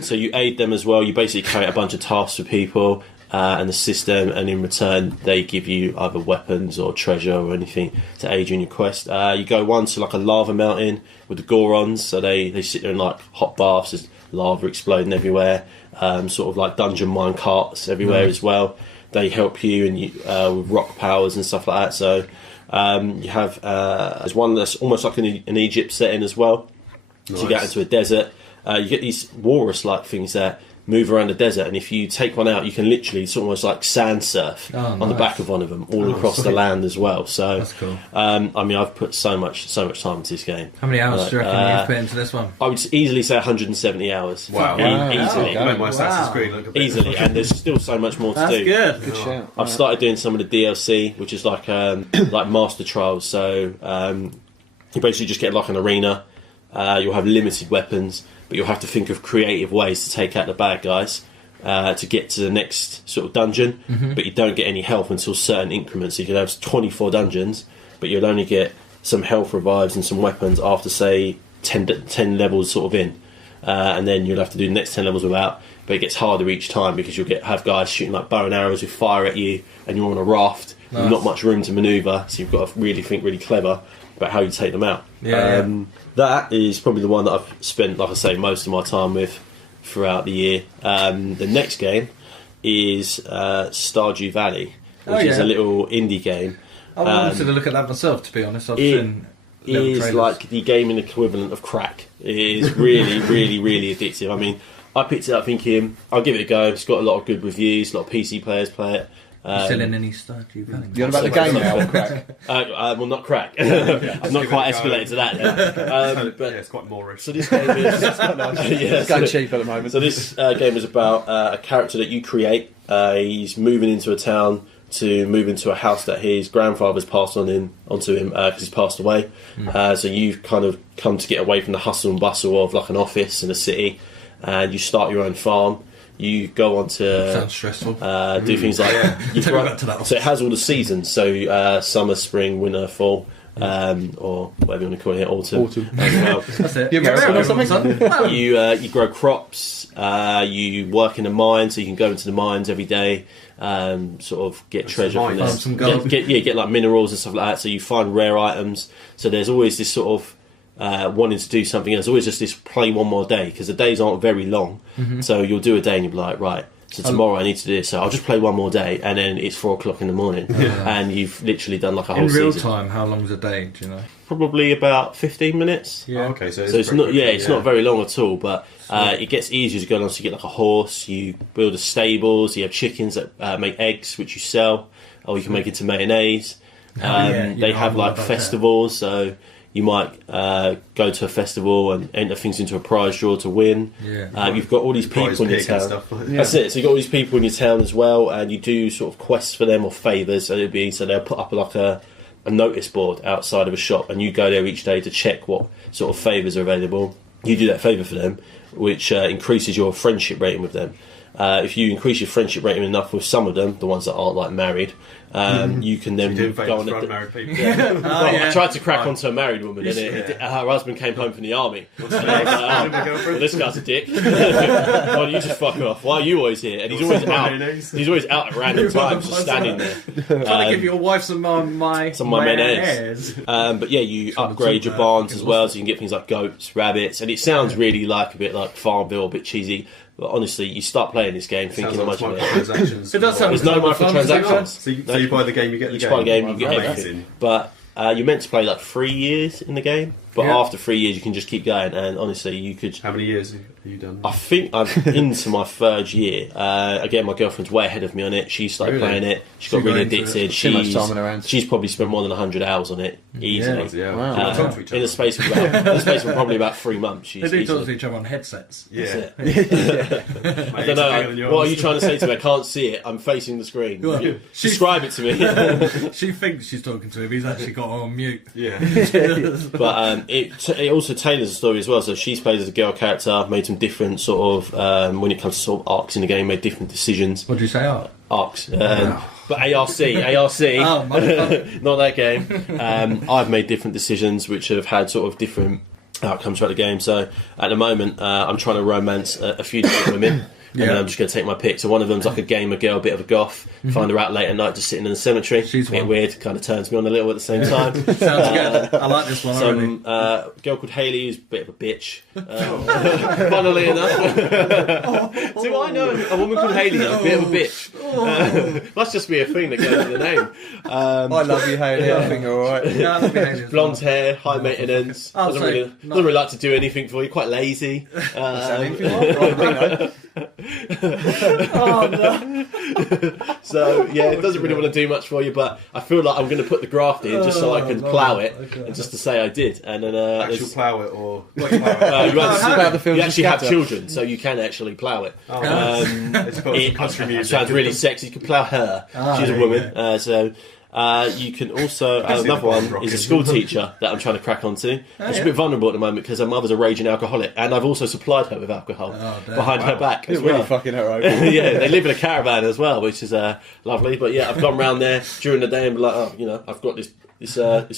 So you aid them as well. You basically carry out a bunch of tasks for people and the system, and in return they give you either weapons or treasure or anything to aid you in your quest. You go once to like a lava mountain with the Gorons, so they sit there in like hot baths. There's lava exploding everywhere. Sort of like dungeon mine carts everywhere as well. They help you and with rock powers and stuff like that. So you have there's one that's almost like an Egypt setting as well. So you get Nice. into a desert. You get these walrus-like things that move around the desert, and if you take one out, you can literally it's almost like sand surf on the nice. back of one of them, all across the sweet. land as well. So That's cool. I mean, I've put so much time into this game. How many hours do you reckon Uh, you've put into this one? I would easily say 170 hours. Wow. Easily. Make my Assassin's Wow. Creed look a bit. Easily, and there's still so much more to That's do. good. Good shout. I've started doing some of the DLC, which is like like master trials. So you basically just get like an arena. You'll have limited weapons, but you'll have to think of creative ways to take out the bad guys to get to the next sort of dungeon. But you don't get any health until certain increments. So you can have 24 dungeons, but you'll only get some health revives and some weapons after, say, 10 levels sort of in. And then you'll have to do the next 10 levels without. But it gets harder each time because you'll have guys shooting like bow and arrows with fire at you, and you're on a raft. Nice. With not much room to manoeuvre, so you've got to really think really clever about how you take them out. Yeah, That is probably the one that I've spent, like I say, most of my time with throughout the year. The next game is Stardew Valley, which is a little indie game. I wanted to look at that myself, to be honest. I've it seen little Is trailers. like the gaming equivalent of crack. It is really, really, really addictive. I mean, I picked it up thinking I'll give it a go. It's got a lot of good reviews. A lot of PC players play it. You still in any Stardew Valley? You're on about the game now, or crack? Well, not crack. I've not quite escalated to that yet. Yeah, But it's quite Moorish. so this game is It's going cheap at the moment. So this game is about a character that you create. He's moving into a town to move into a house that his grandfather's passed onto him because he's passed away. So you've kind of come to get away from the hustle and bustle of like an office in a city, and you start your own farm. You go on to Sounds stressful. do things like you Take me back to that so it has all the seasons. So summer, spring, winter, fall. Or whatever you want to call it, autumn. As well. That's it. You're American or something? Wow. You grow crops. You work in a mine, so you can go into the mines every day. Sort of get treasure from mines. this. Find some gold. Get like minerals and stuff like that. So you find rare items. So there's always this sort of wanting to do something. There's always just this play one more day because the days aren't very long. So you'll do a day and you'll be like, right. So tomorrow I need to do this, so I'll just play one more day, and then it's 4 o'clock in the morning, and you've literally done like a whole In real season. time, how long's a day? Do you know? Probably about 15 minutes. Yeah. Oh, okay, so So it's pretty not, quick, it's not very long at all. But it gets easier as you go on. So you get like a horse, you build a stables, you have chickens that make eggs, which you sell, or you can make it into mayonnaise. yeah, They you know, have I'm all like about that. festivals, so you might go to a festival and enter things into a prize draw to win. Yeah. You've got all these Prize people in your pig and town. stuff like that. That's it. So you've got all these people in your town as well, and you do sort of quests for them or favours. So they'll put up like a notice board outside of a shop, and you go there each day to check what sort of favours are available. You do that favour for them, which increases your friendship rating with them. If you increase your friendship rating enough with some of them, the ones that aren't like married, you can then You're doing go favours on for a unmarried people. I tried to crack onto a married woman, and her husband came home from the army. And I was like, well, this guy's a dick. Why don't you just fuck off? Why are you always here? And he's always out. Mayonnaise? He's always out at random times, just standing there. Trying to give your wife some my mayonnaise. But yeah, you upgrade your barns as well, so you can get things like goats, rabbits, and it sounds really like a bit like Farmville, a bit cheesy. But honestly, you start playing this game thinking Sounds how like much of it. microtransactions. It does sound There's no microtransactions. So you buy the game, you get the Each game. part of the game, you get Amazing. everything. But you're meant to play like 3 years in the game. But Yeah. after 3 years, you can just keep going. And honestly, you could. How many years have you done? I think I'm into my third year. Again, my girlfriend's way ahead of me on it. She started Really? playing it. She She got really got into addicted. Too much time on her hands. She's probably spent more than 100 hours on it easily. Yeah. Wow. We talk to each In other. the space of probably about 3 months. She's They do talk easily- to each other on headsets. Yeah. That's it. Mate, I don't it's bigger than know. yours. What are you trying to say to me? I can't see it. I'm facing the screen. Well, she's- Describe it to me. She thinks she's talking to him. He's actually got her on mute. Yeah. But it also tailors the story as well. So she's played as a girl character, made some different sort of when it comes to sort of arcs in the game, made different decisions. What do you say? Oh, Arcs, but ARC, oh motherfucker. not that game. I've made different decisions which have had sort of different outcomes throughout the game. So at the moment, I'm trying to romance a few different women. And then Yeah. I'm just going to take my pick. So one of them's like a gamer girl, a bit of a goth. Find her out late at night, just sitting in the cemetery. She's a bit one. weird, kind of turns me on a little at the same time. Sounds good. I like this one already. Some girl called Hayley, who's a bit of a bitch. Funnily enough. Do I know a woman called Hayley, a bit of a bitch? Must just be a thing that goes with the name. I love you, Hayley. I think you're alright. Yeah, I love behaviour as Blonde well. hair, high maintenance. I'll Doesn't say really, not- doesn't really like to do anything for you. Quite lazy. Oh, no. So yeah, it doesn't really want to do much for you. But I feel like I'm going to put the graft in just so I can plough it, and just to say I did. And then Actual there's- plough it or. you, About the films you actually you have scatter. children, so you can actually plough it. It's got It some country music. sounds really sexy. You can plough her. She's a there woman. You can also see another the one bomb is a rocket. school teacher that I'm trying to crack onto. She's a bit vulnerable at the moment because her mother's a raging alcoholic, and I've also supplied her with alcohol damn. behind her back as It's really well. fucking her over. Yeah, they live in a caravan as well, which is lovely. But yeah, I've gone round there during the day and be like, oh, you know, I've got this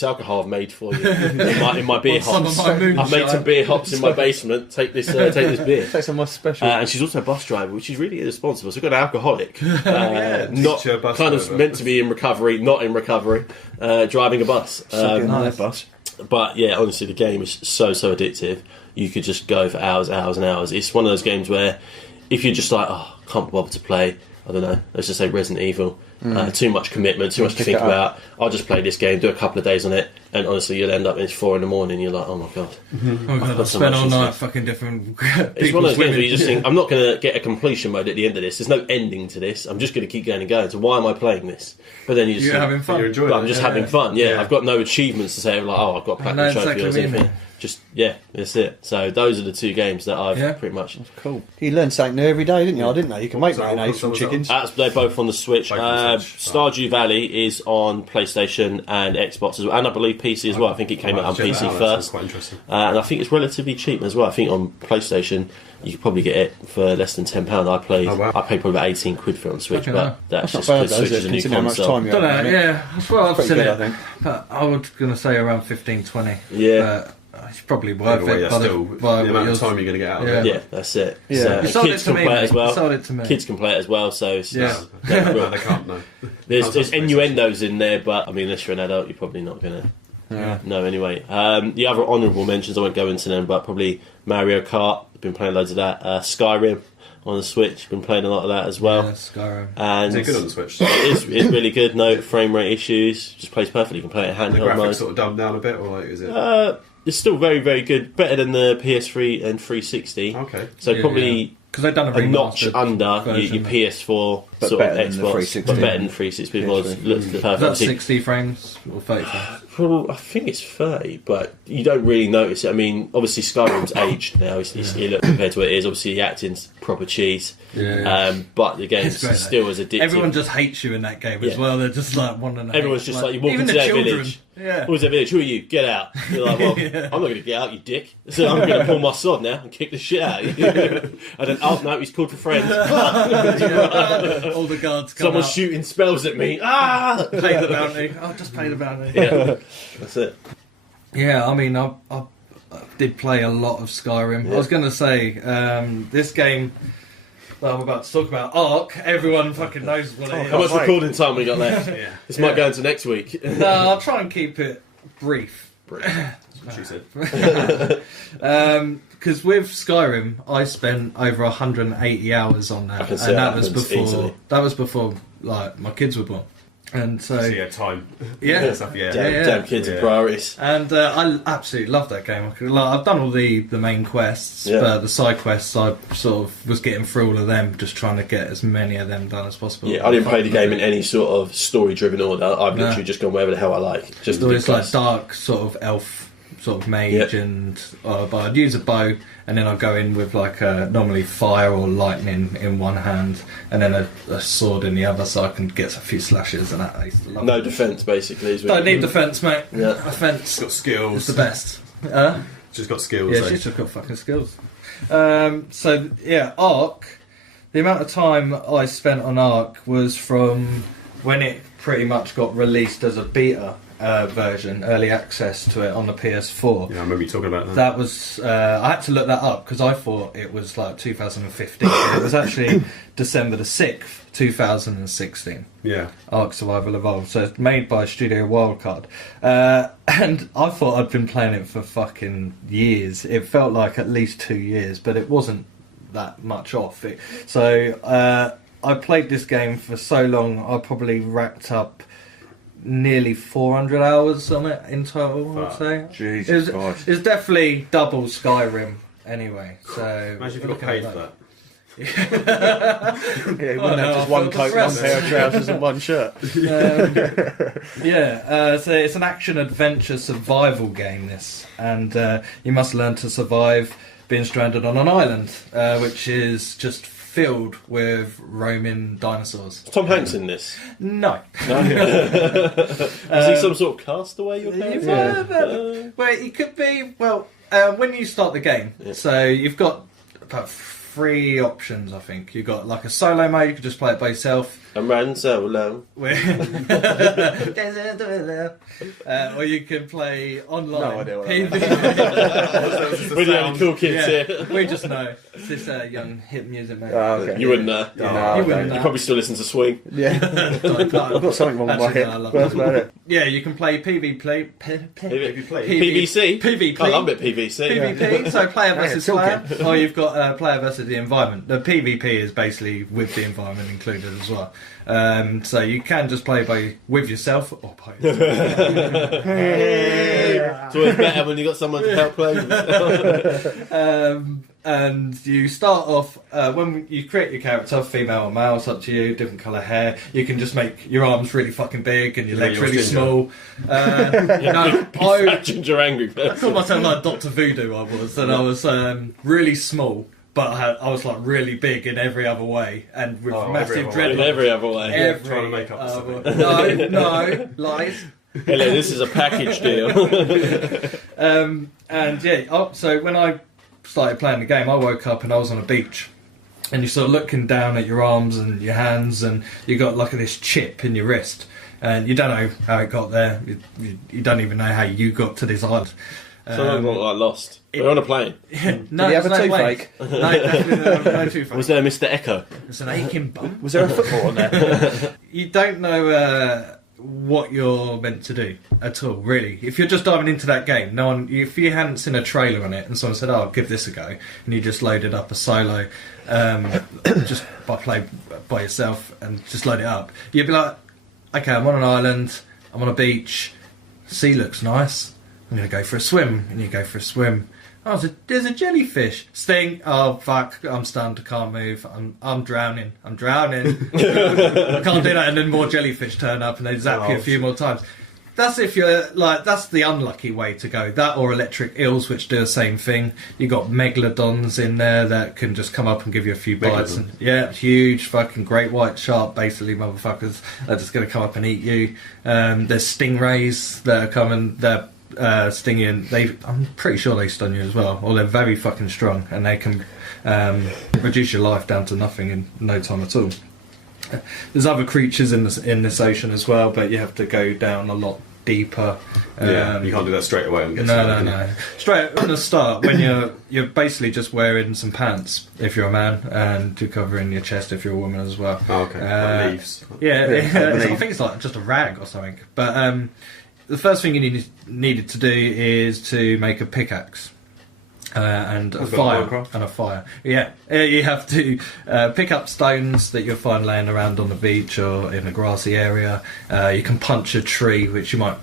alcohol I've made for you in my beer Some hops. of my moonshine. I've made some beer hops in my basement. Take this beer. Take some more special. And she's also a bus driver, which is really irresponsible. So we've got an alcoholic, not teacher, bus kind of driver. meant to be in recovery, not in recovery, driving a bus. Sucking on that bus. But yeah, honestly, the game is so addictive. You could just go for hours and hours. It's one of those games where if you're just like, oh, I can't bother to play, I don't know, let's just say Resident Evil, too much commitment, too much to Pick think it up. about, I'll just play this game, do a couple of days on it, and honestly, you'll end up it's 4 a.m. You're like, oh my god. Oh god, I spent all night fucking different. It's one of those games where you just think, I'm not going to get a completion mode at the end of this. There's no ending to this. I'm just going to keep going and going. So why am I playing this? But then you just You're having fun. You're enjoying I'm just having fun. Yeah, Yeah. I've got no achievements to say like, oh, I've got a platinum trophy exactly or what you anything. mean. Just that's it. So those are the 2 games that I've pretty much. Cool. You learn something new every day, didn't you? I didn't know you can make Sorry, mayonnaise from what was that chickens. They're both on the Switch. Both on the Switch. Stardew Valley is on PlayStation and Xbox as well, and I believe PC as well. I think it came out on PC That's first, quite interesting. and I think it's relatively cheap as well. I think on PlayStation you could probably get it for less than £10. I paid probably about 18 quid for it on Switch, Okay, but wow. that's That's just not bad, because though, Switch is is it? a new Considering how much console. time you Don't have. know, yeah, that's what I've Pretty seen good, it. I think. But I was going to say around 15-20. Yeah. But it's probably worth Either way, it. that's still the amount of time you're going to get out of it. Yeah, that's it. Yeah. So, You sold kids it to can me, play it mate. as well. You sold it to me. Kids can play it as well, so it's Yeah. No, they can't. No. there's innuendos in there, but I mean, unless you're an adult, you're probably not going to know anyway. The other honourable mentions, I won't go into them, but probably Mario Kart. Been playing loads of that. Skyrim on the Switch. Been playing a lot of that as well. Yeah, Skyrim. And Is it good on the Switch? it's really good. No frame rate issues. Just plays perfectly. You can play it in The handheld graphics mode. sort of dumbed down a bit, or like, is it? It's still very, very good. Better than the PS3 and 360. Okay. So Yeah, probably Because they've done a a notch remastered under version. your PS4 But sort better of than the Xbox, 360. but better than 360 because PS3. looks Is that perfect. 60 frames or 30 frames? Well, I think it's 30, but you don't really notice it. I mean, obviously Skyrim's aged now. You look compared to what it is. Obviously the acting's proper cheese. Yeah. But the game's It's great, still though. as addictive. Everyone just hates you in that game as Yeah. well. They're just like wanting to. Everyone's just like, you walk even into the that children. village. Yeah. Who's that village? Who are you? Get out. You're like, well, Yeah. I'm not going to get out, you dick. So I'm going to pull my sword now and kick the shit out of you. And then, oh no, he's called for friends. All the guards come Someone's out. shooting spells at me. Ah! Pay the bounty. Oh, just pay the bounty. Yeah, that's it. Yeah, I mean, I did play a lot of Skyrim. I was going to say, this game that I'm about to talk about, Ark, everyone fucking knows what it is. How much recording time we got left? Yeah. This might go into next week. No, I'll try and keep it brief. That's what she said. Because with Skyrim, I spent over 180 hours on that, I can see and that that was happens before easily. like my kids were born, and so So yeah, time. yeah. Stuff, yeah. Damn, Yeah. damn kids Yeah. and priorities. And I absolutely love that game. I've done all the main quests, Yeah. but the side quests, I sort of was getting through all of them, just trying to get as many of them done as possible. Yeah, I didn't play the game in any sort of story-driven order. I've No. literally just gone wherever the hell I like. Just So to it's do like quests. dark sort of elf, sort of mage, Yep. and but I'd use a bow, and then I'd go in with like normally fire or lightning in one hand, and then a sword in the other, so I can get a few slashes and that. I used to love No it. defence, basically. Is Don't need defence, mate. Yeah. Offence She's got is skills. the best. She's got skills. Yeah, so- she's just got fucking skills. So yeah, Ark. The amount of time I spent on Ark was from when it pretty much got released as a beta version, early access to it on the PS4. Yeah, I remember you talking about that. That was I had to look that up because I thought it was like 2015. It was actually December the 6th, 2016. Yeah. Ark Survival Evolved. So it's made by Studio Wildcard. And I thought I'd been playing it for fucking years. It felt like at least 2 years, but it wasn't that much off. So I played this game for so long, I probably racked up nearly 400 hours on it in total, I'd Fuck. say. Jesus Christ. It's definitely double Skyrim anyway. So Imagine if you got looking paid at for that. Yeah, you wouldn't no, have just I one felt coat, one depressed. pair of trousers, and one shirt. So it's an action adventure survival game, this, and you must learn to survive being stranded on an island, which is just filled with roaming dinosaurs. Is Tom Hanks in this? No. Is he some sort of castaway you're playing for? Yeah. Well, it could be. Well, when you start the game, so you've got about 3 options. I think you've got like a solo mode. You can just play it by yourself. And ran solo. Or you can play online. No idea what PvP. With the only cool kids Yeah, here. we just know it's this young hip music, mate. Okay. You wouldn't know. No, You I wouldn't don't. You probably still listen to Swing. Yeah. I've got something wrong with my Actually, hip. no, I love That's about it. Yeah, you can play PvP. PVC? PvP. I love it, PVC. PvP, so player versus talking. player, or you've got player versus the environment. The PvP is basically with the environment included as well. So you can just play with yourself or by It's always better when you got someone to help play with. and you start off when you create your character, female or male, it's up to you. Different colour hair. You can just make your arms really fucking big and your legs really small. Ginger angry person. I called myself like Dr. Voodoo. I was, and I was really small. But I was like really big in every other way, and with massive dreadlocks. In every other way. Trying to make up for something. No, lies. Hello, this is a package deal. So when I started playing the game, I woke up and I was on a beach, and you're sort of looking down at your arms and your hands, and you got like this chip in your wrist, and you don't know how it got there. You don't even know how you got to this island. So I got like lost. We're on a plane. No, Did you have a there's no toothache? way. No, definitely no toothache. Was there Mr. Echo? It's an aching bum. Was there a football on there? You don't know what you're meant to do at all, really. If you're just diving into that game, if you hadn't seen a trailer on it and someone said, "Oh, I'll give this a go," and you just loaded up a solo, just play by yourself and just load it up, you'd be like, "Okay, I'm on an island, I'm on a beach, sea looks nice. I'm going to go for a swim," and you go for a swim. Oh, there's a jellyfish. Sting. Oh, fuck. I'm stunned. I can't move. I'm drowning. I can't do that. And then more jellyfish turn up and they zap you a few more times. That's if you're like, that's the unlucky way to go. That or electric eels, which do the same thing. You got megalodons in there that can just come up and give you a few bites. And, huge fucking great white shark, basically, motherfuckers. They're just going to come up and eat you. There's stingrays that are coming. They're stinging. I'm pretty sure they stun you as well. Or they're very fucking strong, and they can reduce your life down to nothing in no time at all. There's other creatures in this ocean as well, but you have to go down a lot deeper. You can't do that straight away. No. Straight from the start, when you're basically just wearing some pants if you're a man, and you're covering your chest if you're a woman as well. Oh, okay. Like leaves. I think it's like just a rag or something. But the first thing you needed to do is to make a pickaxe. And a fire. Yeah, you have to pick up stones that you'll find laying around on the beach or in a grassy area. You can punch a tree, which you might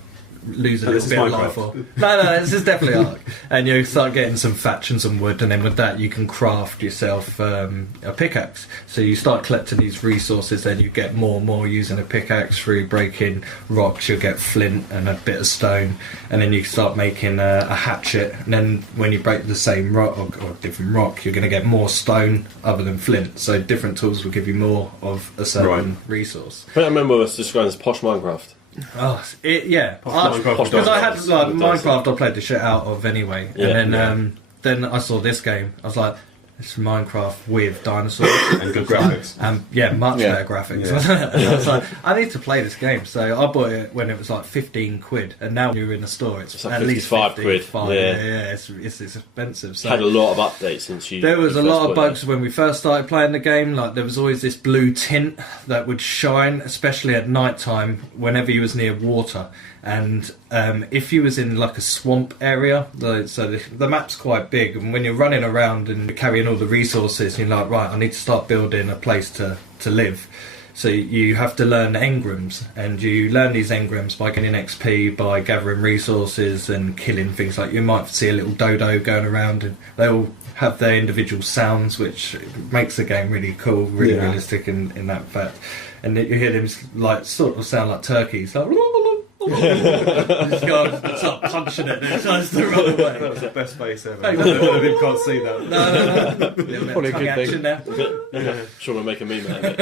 lose a little bit of life for. No, this is definitely Ark. And you start getting some thatch and some wood, and then with that you can craft yourself a pickaxe. So you start collecting these resources, then you get more and more using a pickaxe. Through breaking rocks, you'll get flint and a bit of stone, and then you start making a hatchet. And then when you break the same rock or different rock, you're going to get more stone other than flint. So different tools will give you more of a certain resource. I remember us describing as posh Minecraft. Because I had Minecraft, I played the shit out of anyway, and then I saw this game. I was like, it's Minecraft with dinosaurs and good graphics. Much better graphics. Yeah. I was like, I need to play this game, so I bought it when it was like £15, and now when you're in the store, it's like at least £55. Yeah, it's expensive. So had a lot of updates since you. There was a lot of bugs when we first started playing the game. Like there was always this blue tint that would shine, especially at night time, whenever you was near water. And if you was in like a swamp area, the map's quite big, and when you're running around and you're carrying all the resources, you're like, right, I need to start building a place to live. So you have to learn engrams, and you learn these engrams by getting XP, by gathering resources and killing things. Like you might see a little dodo going around, and they all have their individual sounds, which makes the game really cool, really realistic in that fact. And you hear them like sort of sound like turkeys, like. This guy start punching it and it tries to run away. That was the best face ever. People can't see that. No. Little bit of tongue action there. Sure, we'll make a meme out of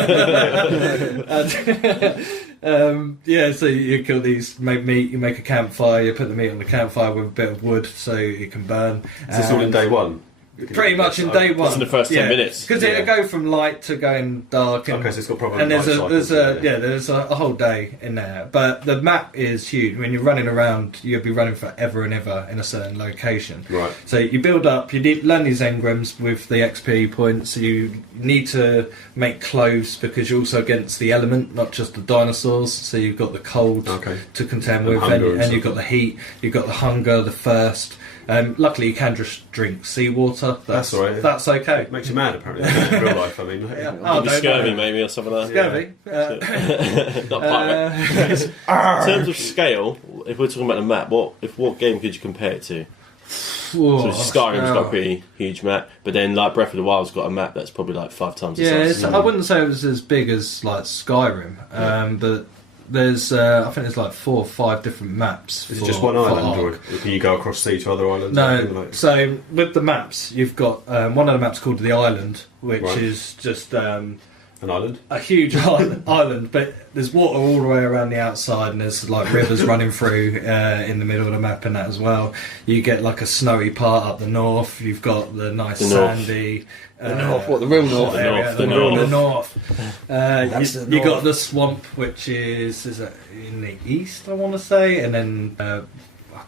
it. So you kill these, make meat, you make a campfire, you put the meat on the campfire with a bit of wood so it can burn. Is this all in day one? Pretty much in day one. That's in the first 10 minutes. Because it'll go from light to going dark. And, okay, so it's got proper. And there's a whole day in there. But the map is huge. When you're running around, you'll be running forever and ever in a certain location. Right. So you build up. You learn these engrams with the XP points. You need to make clothes because you're also against the element, not just the dinosaurs. So you've got the cold to contend with, and you've got the heat. You've got the hunger, the thirst. Luckily, you can just drink seawater water. That's all right. That's okay. It makes you mad, apparently, in real life. I mean, Yeah. Maybe don't scurvy, know. maybe, or something like that. Scurvy. Not part of it. In terms of scale, if we're talking about the map, what game could you compare it to? So Skyrim's got a pretty huge map, but then like Breath of the Wild's got a map that's probably like 5 times the Yeah, size. I wouldn't say it was as big as like Skyrim, but there's I think there's like 4 or 5 different maps. is it just one island, or can you go across sea to other islands? No, Like, so with the maps, you've got one of the maps called the Island, which Right. is just an island? a huge island, but there's water all the way around the outside, and there's like rivers running through in the middle of the map and that as well. You get like a snowy part up the north. You've got the nice The north. sandy. The north, what, the real north? The area, north, the the north. north. The north. That's the You north. got the swamp, which is it in the east, I want to say, and then I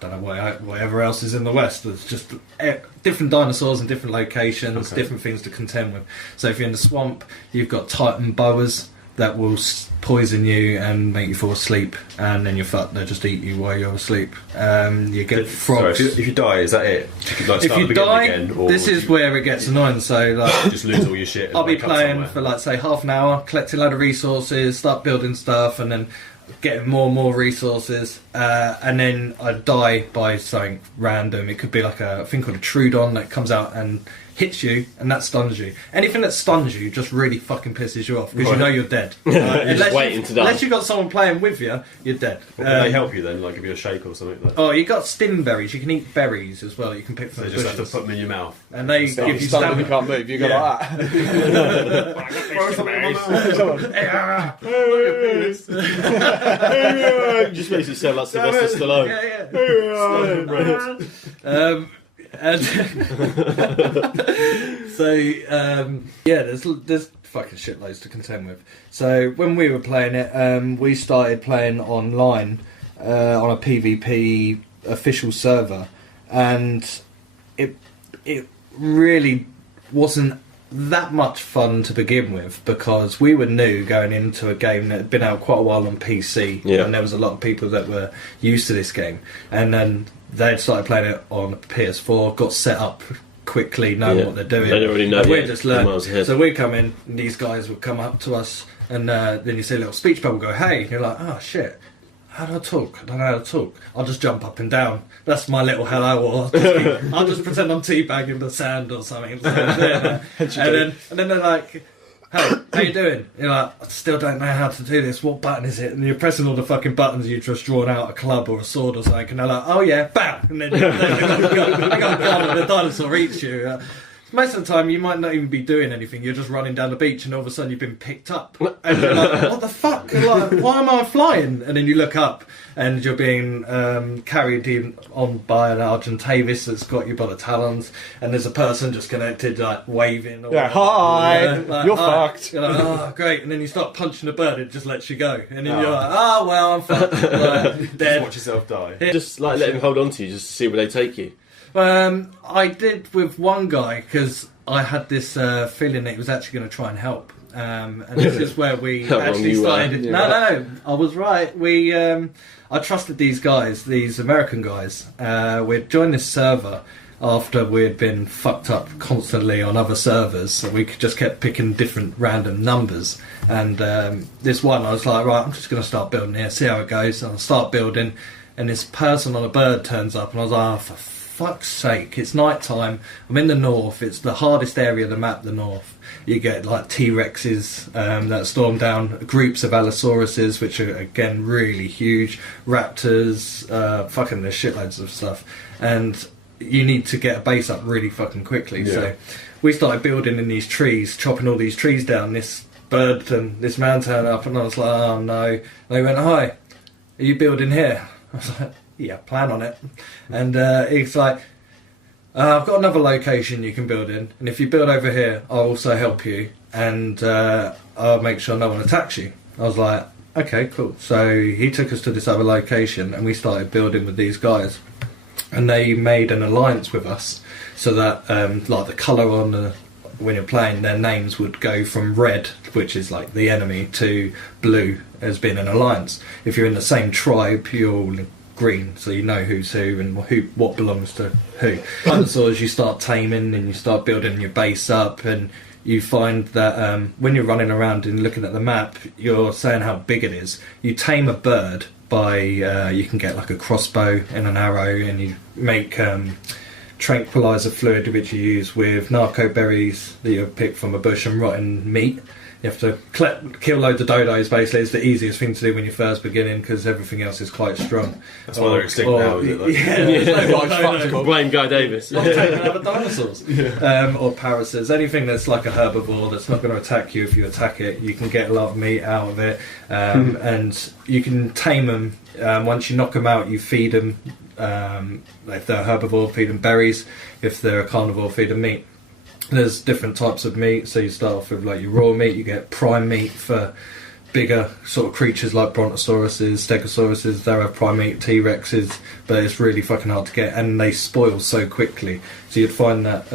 don't know whatever else is in the west. There's just different dinosaurs and different locations, Okay. different things to contend with. So if you're in the swamp, you've got Titan boas that will poison you and make you fall asleep, and then you're fucked. They just eat you while you're asleep. You get Sorry, frogs. if you die, is that it? You could, like, If start you at the beginning die, again, or this is where it gets annoying. So like. just lose all your shit. And I'll be wake up playing somewhere. for like say half an hour, collecting a load of resources, start building stuff, and then getting more and more resources, and then I die by something random. It could be like a thing called a Trudon that comes out and hits you, and that stuns you. Anything that stuns you just really fucking pisses you off because you Right. know you're dead. just waiting to die. Unless you've got someone playing with you, you're dead. Well, can they help you then? Like give you a shake or something? Like, Oh, you got stim berries. You can eat berries as well. You can pick so from you the just have to bushes, put them in your mouth. and they If give you you stand up, you stamina. can't move. You go like that. Throw something in my mouth. You just makes it sound like Sylvester Stallone. Yeah. And so yeah, there's fucking shitloads to contend with. So when we were playing it, we started playing online on a PvP official server, and it really wasn't that much fun to begin with because we were new going into a game that had been out quite a while on PC, Yeah. and there was a lot of people that were used to this game, and then they'd started playing it on PS4, got set up quickly, know Yeah. what they're doing. They already know, And we're yeah, just they're learning. miles ahead. So we come in, and these guys would come up to us, and then you see a little speech bubble go, "Hey," and you're like, "Oh shit. How do I talk? I don't know how to talk. I'll just jump up and down. That's my little hello." Or I'll just pretend I'm teabagging the sand or something. and then they're like, "Hey, how you doing?" You're like, "I still don't know how to do this. What button is it?" And you're pressing all the fucking buttons. You've just drawn out a club or a sword or something. And they're like, "Oh yeah, bam!" And then they got a gun and the dinosaur eats you. Most of the time, you might not even be doing anything. You're just running down the beach, and all of a sudden, you've been picked up. And you're like, "What the fuck? Like, why am I flying?" And then you look up, and you're being carried on by an Argentavis that's got you by the talons, and there's a person just connected, like waving. Or Yeah, hi, you're "Hi." fucked. You're like, "Oh, great!" And then you start punching a bird, it just lets you go, and then you're like, "Oh well, I'm fucked." Like, Just dead. watch yourself die. Just like let him hold on to you just to see where they take you. I did with one guy because I had this feeling that he was actually going to try and help. And this is where we How wrong actually you were. started. Yeah. No, I was right. I trusted these guys, these American guys. We'd joined this server after we had been fucked up constantly on other servers, so we just kept picking different random numbers. And this one, I was like, right, I'm just going to start building here, see how it goes. And I start building, and this person on a bird turns up, and I was like, oh, for fuck's sake, it's night time, I'm in the north, it's the hardest area of the map, the north. You get like T-Rexes that storm down, groups of Allosauruses, which are again really huge, raptors, fucking there's shitloads of stuff, and you need to get a base up really fucking quickly. Yeah. So we started building in these trees, chopping all these trees down. This bird and this man turned up, and I was like, oh no. They went, hi, are you building here? I was like, yeah, plan on it. And he's like, I've got another location you can build in, and if you build over here, I'll also help you, and I'll make sure no one attacks you. I was like, okay, cool. So he took us to this other location, and we started building with these guys, and they made an alliance with us, so that like the colour on the when you're playing, their names would go from red, which is like the enemy, to blue as being an alliance. If you're in the same tribe, you'll green, so you know who's who and what belongs to who. Dinosaurs you start taming and you start building your base up, and you find that when you're running around and looking at the map, you're saying how big it is. You tame a bird by you can get like a crossbow and an arrow, and you make tranquilizer fluid, which you use with narco berries that you pick from a bush and rotten meat. You have to kill loads of dodos, basically. It's the easiest thing to do when you're first beginning, because everything else is quite strong. That's why they're extinct now, is it? Like, Yeah, Blame Guy Davis. not taking other dinosaurs. Or parasites. Anything that's like a herbivore that's not going to attack you if you attack it, you can get a lot of meat out of it. And you can tame them. Once you knock them out, you feed them. If they're a herbivore, feed them berries. If they're a carnivore, feed them meat. There's different types of meat, so you start off with like your raw meat. You get prime meat for bigger sort of creatures like brontosauruses, stegosauruses. They have prime meat, T-Rexes, but it's really fucking hard to get, and they spoil so quickly. So you'd find that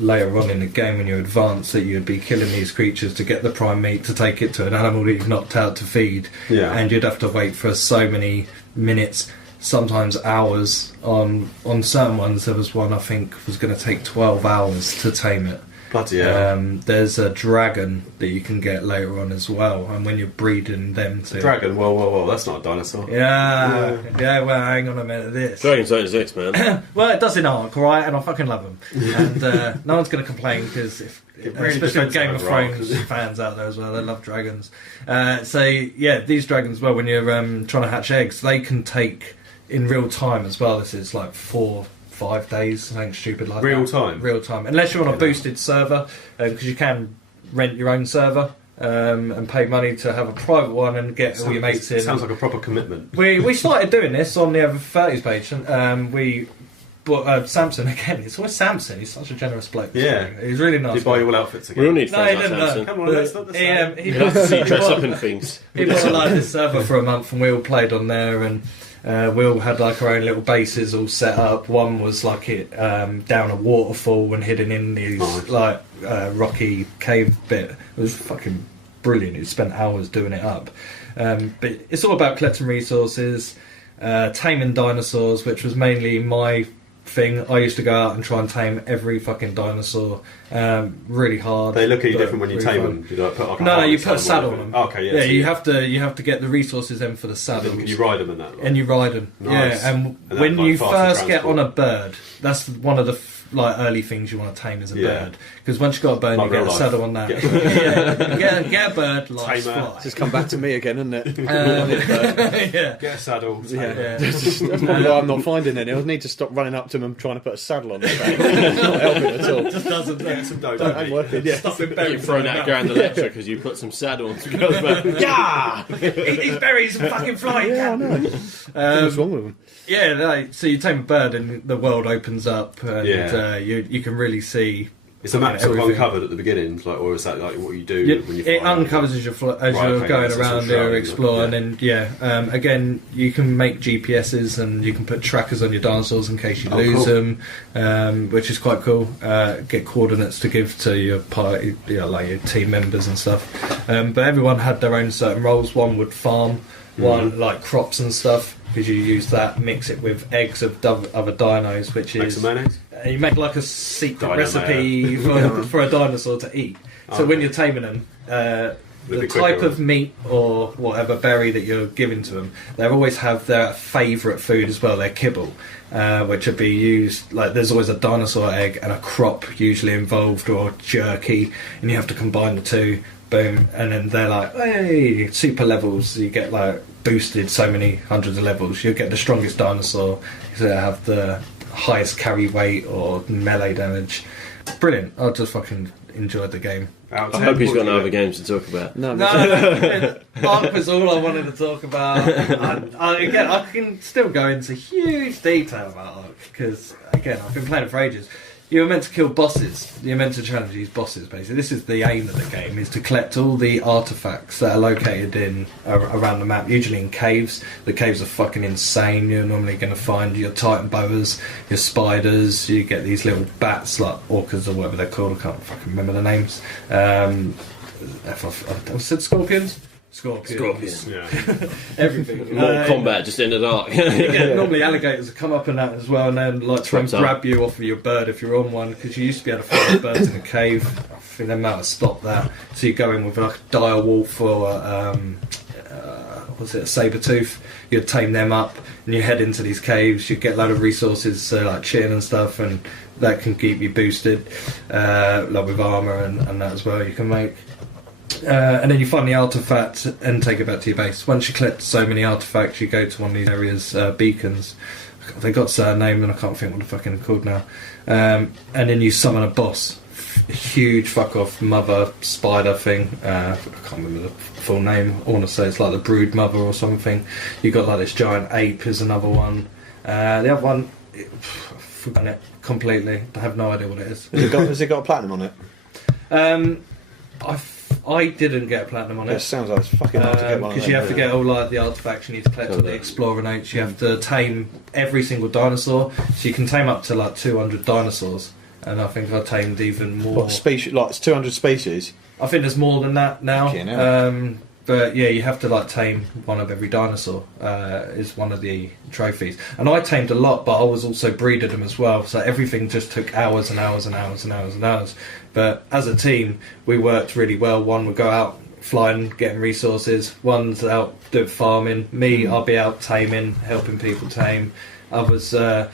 later on in the game when you advance that you'd be killing these creatures to get the prime meat to take it to an animal that you've knocked out to feed, and you'd have to wait for so many minutes, sometimes hours on certain ones. There was one I think was going to take 12 hours to tame it. Bloody hell. There's a dragon that you can get later on as well, and when you're breeding them too. Dragon? Whoa, that's not a dinosaur. Yeah, well, hang on a minute, this. Dragons don't exist, man. Well, it does in Ark, right? And I fucking love them. And no one's going to complain, because really especially with depends Game on of the rock. Thrones fans out there as well, they love dragons. So, yeah, these dragons, well, when you're trying to hatch eggs, they can take, in real time as well, this is like 4-5 days, something stupid like Real that. time? Real time. Unless you're on a boosted server, because you can rent your own server and pay money to have a private one and get all your mates in. Sounds like a proper commitment. We started doing this on the Over 30s page, and we bought Samson again. It's always Samson. He's such a generous bloke. Yeah. He's really nice. Did you buy all outfits again? We all need No, he friends like didn't. Samson. Come on, let's not decide. He You have to see dress bought- up in things. He bought like this server for a month, and we all played on there, and we all had like our own little bases all set up. One was like it down a waterfall and hidden in these like rocky cave bit. It was fucking brilliant. He spent hours doing it up. But it's all about collecting resources, taming dinosaurs, which was mainly my thing. I used to go out and try and tame every fucking dinosaur. Really hard. They look any but different when you really tame fun. them? Do you like put like a No, you harness put a saddle them on them. Okay, yeah. Yeah, so you have to get the resources in for the saddle. Can you ride them in that? And you ride them. Nice. Yeah, and And when that, like, you faster first get transport. on a bird, that's one of the like early things you want to tame as a Yeah. bird. Because once you've got a bird, Like you get real a life. saddle on that. Get- Get a bird, like Tamer. fly. Just come back to me again, isn't it? Yeah. Get a saddle. tame Yeah. it. Yeah. That's probably why I'm not finding any. I need to stop running up to them and trying to put a saddle on their back. It's not helping at all. Just doesn't Get some dodo I'm meat. working, yeah. stop it You're berries. throwing out Grand Electra because you put some saddle on some girls' back. Yeah! Eat these berries and fucking fly. Yeah, I know. What's wrong with them? Yeah, like, so you tame a bird and the world opens up, and Yeah. you can really see. Is the map sort of everything. uncovered at the beginning, like, or is that like what you do Yeah, when you it fly around? uncovers as you're, Right, you're okay, going that's around sort of there shrouding, exploring, yeah. and again you can make GPSs and you can put trackers on your dinosaurs in case you Oh, lose cool. them, which is quite cool. Get coordinates to give to your party, like your team members and stuff. But everyone had their own certain roles. One would farm, one like crops and stuff, because you use that, mix it with eggs of other dinos, which Make is some mayonnaise? you make like a secret Dino recipe for a dinosaur to eat. So when you're taming them, the It'll be type quicker. of meat or whatever berry that you're giving to them, they always have their favourite food as well, their kibble, which would be used, like there's always a dinosaur egg and a crop usually involved, or jerky, and you have to combine the two, boom, and then they're like, hey, super levels, you get like boosted so many hundreds of levels, you'll get the strongest dinosaur, so they have the highest carry weight or melee damage. Brilliant. I just fucking enjoyed the game. Out of I 10, hope he's what got do no you other rate? games to talk about. No, Ark was all I wanted to talk about. Again, I can still go into huge detail about Ark, because, again, I've been playing it for ages. You're meant to kill bosses. You're meant to challenge these bosses, basically. This is the aim of the game, is to collect all the artifacts that are located in around the map, usually in caves. The caves are fucking insane. You're normally going to find your titan boas, your spiders, you get these little bats, like orcas or whatever they're called. I can't fucking remember the names. I said scorpions? scorpions, Yeah. everything. Mortal Kombat just in the dark. Normally alligators will come up and that as well, and then like try and Traps up. grab you off of your bird if you're on one, because you used to be able to find birds in a cave. I think they might have stopped that. So you go in with like a dire wolf or was it a saber tooth? You'd tame them up and you head into these caves. You get a load of resources like chin and stuff, and that can keep you boosted, like with armor and that as well. You can make. And then you find the artifact and take it back to your base. Once you collect so many artifacts, you go to one of these areas, beacons. They got a name and I can't think what the fucking they're called now. And then you summon a boss, huge fuck off mother spider thing. I can't remember the full name. I want to say it's like the brood mother or something. You got like this giant ape is another one. The other one, I've forgotten it completely. I have no idea what it is. Has it got a platinum on it? I didn't get a platinum on It it. sounds like it's fucking hard to get one. Because you have to get all like the artifacts, you need to collect all the explorer notes, you have to tame every single dinosaur, so you can tame up to like 200 dinosaurs, and I think I tamed even more. What species? Like it's 200 species. I think there's more than that now. Fucking hell. But yeah, you have to like tame one of every dinosaur. Is one of the trophies, and I tamed a lot, but I was also breeding them as well. So everything just took hours and hours and hours and hours and hours. But as a team, we worked really well. One would go out flying, getting resources. One's out doing farming. Me, I'll be out taming, helping people tame. Others are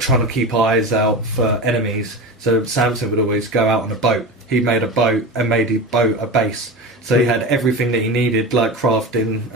trying to keep eyes out for enemies. So Samson would always go out on a boat. He made a boat and made his boat a base. So he had everything that he needed, like crafting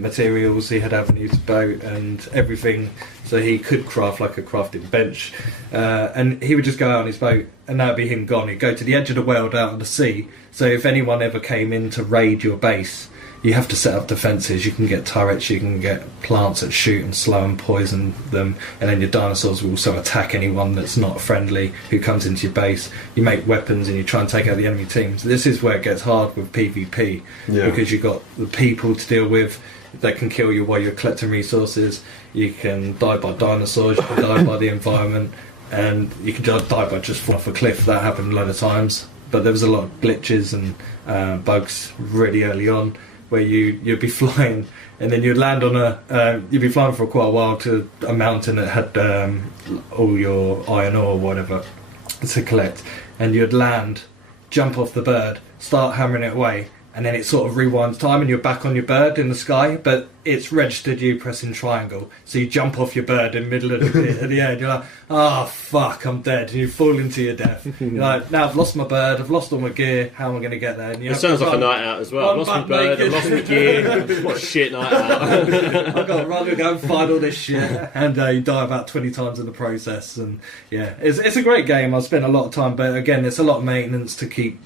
materials. He had avenues to boat and everything, so he could craft like a crafting bench. And he would just go out on his boat, and that would be him gone. He'd go to the edge of the world out of the sea. So if anyone ever came in to raid your base, you have to set up defences. You can get turrets, you can get plants that shoot and slow and poison them, and then your dinosaurs will also attack anyone that's not friendly who comes into your base. You make weapons and you try and take out the enemy teams. This is where it gets hard with PvP, because you've got the people to deal with that can kill you while you're collecting resources. You can die by dinosaurs, you can die by the environment, and you can die by just falling off a cliff. That happened a lot of times, but there was a lot of glitches and bugs really early on, where you'd be flying and then you'd land on you'd be flying for quite a while to a mountain that had all your iron ore or whatever to collect, and you'd land, jump off the bird, start hammering it away, and then it sort of rewinds time and you're back on your bird in the sky, but it's registered you pressing triangle, so you jump off your bird in the middle of the air, and you're like, oh fuck, I'm dead, and you fall into your death. You're like, now I've lost my bird, I've lost all my gear, how am I going to get there? And you It have sounds to like a run. night out as well. I'm I've lost my butt bird, I've naked. lost my gear. What a shit night out. I've got to run and go and find all this shit, and you die about 20 times in the process. And yeah, it's a great game. I've spent a lot of time, but again, it's a lot of maintenance to keep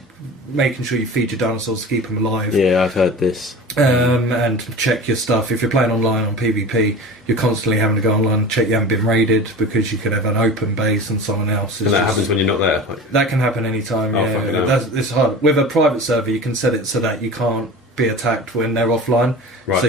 making sure you feed your dinosaurs to keep them alive. Yeah, I've heard this. And check your stuff. If you're playing online on PvP, you're constantly having to go online and check you haven't been raided, because you could have an open base and someone else is And that just- happens when you're not there. Like, that can happen anytime. Oh, fucking hell. It's hard. With a private server, you can set it so that you can't be attacked when they're offline. Right.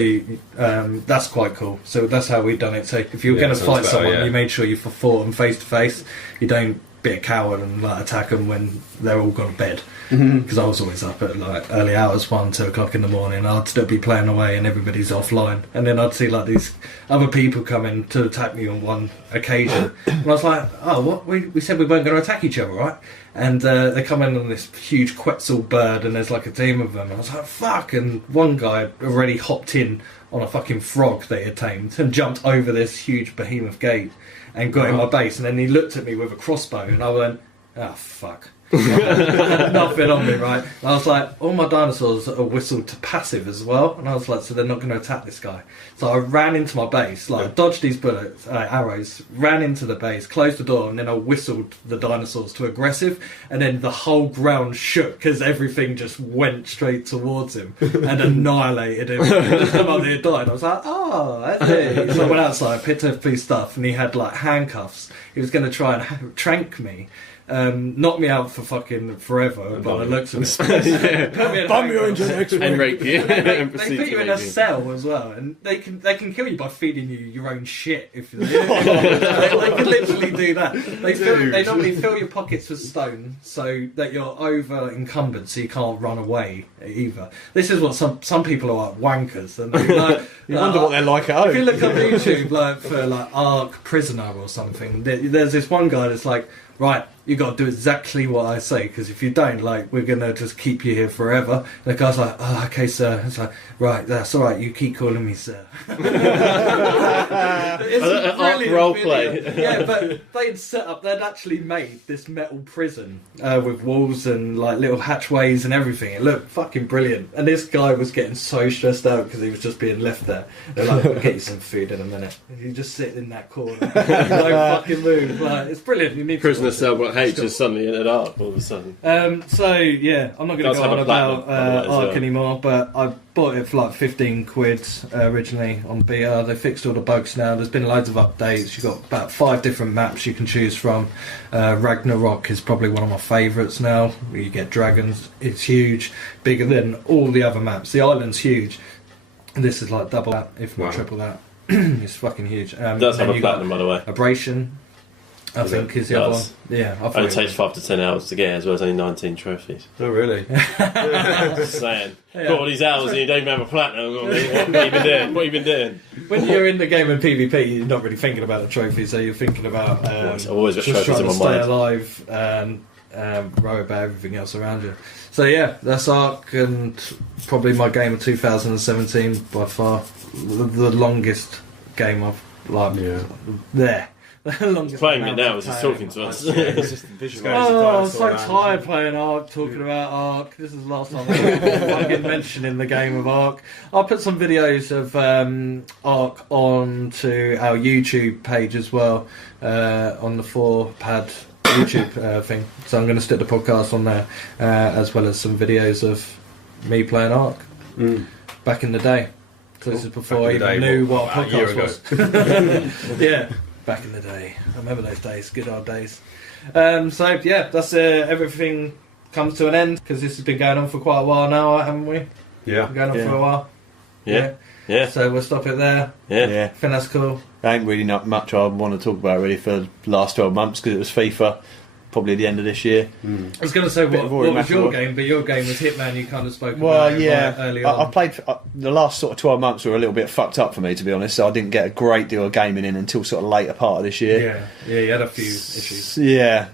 So that's quite cool. So that's how we've done it. So if you're Yeah, going to sounds fight better, someone, yeah. you made sure you fought them face to face. You don't be a coward and like attack them when they're all gone to bed. Because I was always up at like early hours, 1, 2 o'clock in the morning. I'd still be playing away and everybody's offline, and then I'd see like these other people coming to attack me on one occasion, and I was like, oh, what, we said we weren't going to attack each other, right? And they come in on this huge Quetzal bird, and there's like a team of them, and I was like, fuck. And one guy had already hopped in on a fucking frog they had tamed and jumped over this huge behemoth gate and got in my base, and then he looked at me with a crossbow, and I went, oh fuck. Nothing on me, right? And I was like, all my dinosaurs are whistled to passive as well, and I was like, so they're not going to attack this guy. So I ran into my base, like I dodged these bullets, arrows, ran into the base, closed the door, and then I whistled the dinosaurs to aggressive, and then the whole ground shook because everything just went straight towards him and annihilated him. He just come up there and died. I was like, oh, that's it. So I went outside, picked up his stuff, and he had like handcuffs. He was going to try and trank me. knock me out for fucking forever by the looks of it. Put me in Bum your handcuffs. engine next week. And rape you. They put you in a cell as well, and they can kill you by feeding you your own shit. If they can literally do that. They normally fill your pockets with stone so that you're over encumbered, so you can't run away either. This is what some people are like wankers, and You wonder what they're like at home. if you look on YouTube like for like Ark Prisoner or something, there's this one guy that's like, right, you got to do exactly what I say, because if you don't, like, we're gonna just keep you here forever. And the guy's like, oh, okay, sir. It's like, right, that's all right. You keep calling me sir. It's Ark brilliant roleplay. video. Yeah, but they'd actually made this metal prison with walls and like little hatchways and everything. It looked fucking brilliant. And this guy was getting so stressed out because he was just being left there. They're like, we'll get you some food in a minute. And you just sit in that corner. No fucking move. Like, it's brilliant. You need Prisoner to cell block H just suddenly entered Ark all of a sudden. So yeah, I'm not going to Does go have on a about platinum, by the way, as Ark well. anymore, but I bought it for like 15 quid originally on BR. They fixed all the bugs now. There's been loads of updates. You've got about 5 different maps you can choose from. Ragnarok is probably one of my favourites now, where you get dragons. It's huge, bigger than all the other maps. The island's huge. This is like double that, if not Wow. triple that. It's fucking huge. It does have then a you got platinum, by the way. Abrasion, I Is think, it? is the other one. Does. Yeah, I thought Only it takes was. 5 to 10 hours to get, as well as only 19 trophies. Oh, really? Just saying. Yeah. Got all these hours and you don't even have a platinum. What have you been doing? What have you been doing? When you're in the game in PvP, you're not really thinking about the trophies, so you're thinking about I've always got just trophies trying in to my stay mind. alive and worry about everything else around you. So yeah, that's Ark, and probably my game of 2017 by far, the longest game I've like Yeah. there. The longest Playing it amount now of as he's time. talking to us. It's just visual. Oh, I'm so tired playing Ark, talking about Ark. This is the last time I'm fucking mentioning the game of Ark. I'll put some videos of Ark onto our YouTube page as well, on the 4Pad YouTube thing. So I'm going to stick the podcast on there, as well as some videos of me playing Ark back in the day. So this is before I Back in even the day, knew what, what a about a year podcast was. Yeah, back in the day. I remember those days, good old days. So yeah, that's everything comes to an end, because this has been going on for quite a while now, haven't we? Yeah. Been going on Yeah. for a while. Yeah. Yeah. So we'll stop it there. Yeah. Yeah. I think that's cool. There ain't really not much I want to talk about really for the last 12 months because it was FIFA, probably at the end of this year. I was going to say Bit what of Rory was your McIlroy. game, but your game was Hitman. You kind of spoke Well, about it yeah, right early I on. played the last sort of 12 months were a little bit fucked up for me, to be honest. So I didn't get a great deal of gaming in until sort of later part of this year. Yeah, you had a few issues. Yeah,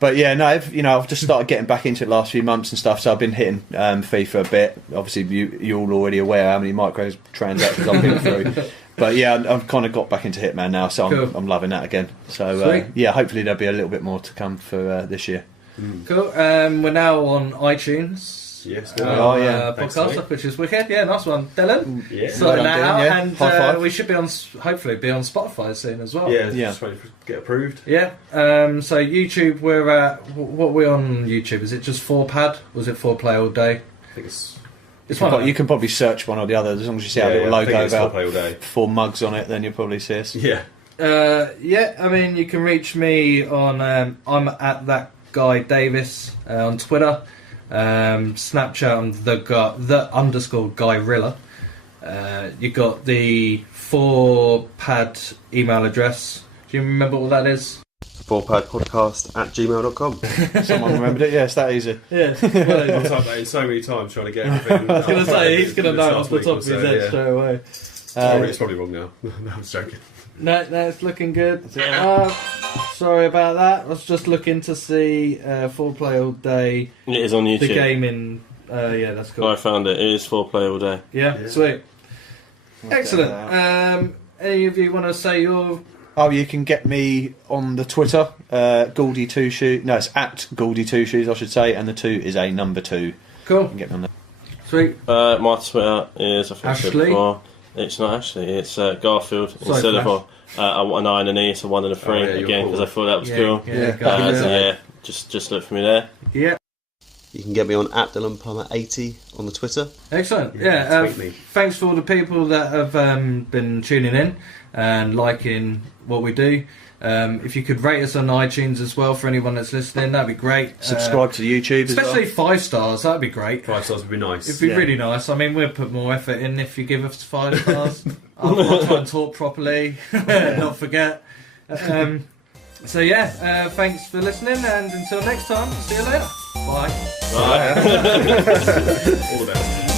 but yeah, no, I've just started getting back into it the last few months and stuff. So I've been hitting FIFA a bit. Obviously, you're all already aware how many microtransactions I've been through. But yeah, I've kind of got back into Hitman now, so Cool. I'm loving that again. So Sweet. yeah, hopefully there'll be a little bit more to come for this year. Cool. We're now on iTunes. Yes. Oh, yeah. Thanks, Podcast, mate. which is wicked. Yeah, nice one, Dylan. Yeah. Sorting that Well done, out, Dylan, yeah. and High five. we should be on, hopefully, be on Spotify soon as well. Yeah. Yeah. Just waiting for it to get approved. Yeah. So YouTube, we're at what we're on YouTube. Is it just 4Pad? Was it 4Play all day? I think it's. It's one. of You can probably search one or the other as long as you see our little I think logo it's about play all day. 4 mugs on it. Then you'll probably see us. Yeah. Yeah, I mean, you can reach me on. I'm at that guy Davis on Twitter, Snapchat. I'm the underscore Guyrilla. You got the 4Pad email address. Do you remember what that is? 4padpodcast@gmail.com. Someone remembered it. Yeah, it's that easy. Yeah. I've typed that in so many times trying to get everything. I was going to say he's going to know off the top of his head straight away. It's probably wrong now. No, I'm joking. No, it's looking good. Sorry about that. I was just looking to see 4Play all day. It is on YouTube. The gaming. Yeah, that's cool. I found it. It is 4Play all day. Yeah, sweet. Excellent. Any of you want to say your... Oh, you can get me on the Twitter, Gouldy2Shoes. No, it's at Gouldy2Shoes, I should say, and the 2 is a number 2. You Cool. can get me on there. Sweet. My Twitter is, I think I said Ashley? before, it's not Ashley, it's Garfield. So Instead Flash. of an I and an E, it's a 1 and a 3 Oh, yeah, you're again, cool. because I thought that was Yeah, cool. yeah, So yeah. yeah, just look for me there. Yeah. You can get me on @DylanPalmer80 on the Twitter. Excellent. Yeah, Yeah. tweet me. Thanks for all the people that have been tuning in and liking what we do. If you could rate us on iTunes as well for anyone that's listening, that'd be great. Subscribe to YouTube as well. Especially 5 stars, that'd be great. 5 stars would be nice. It'd be really nice. I mean, we'll put more effort in if you give us 5 stars. I'll try and talk properly, not forget. So yeah, thanks for listening, and until next time, see you later. Bye. Bye. All the best.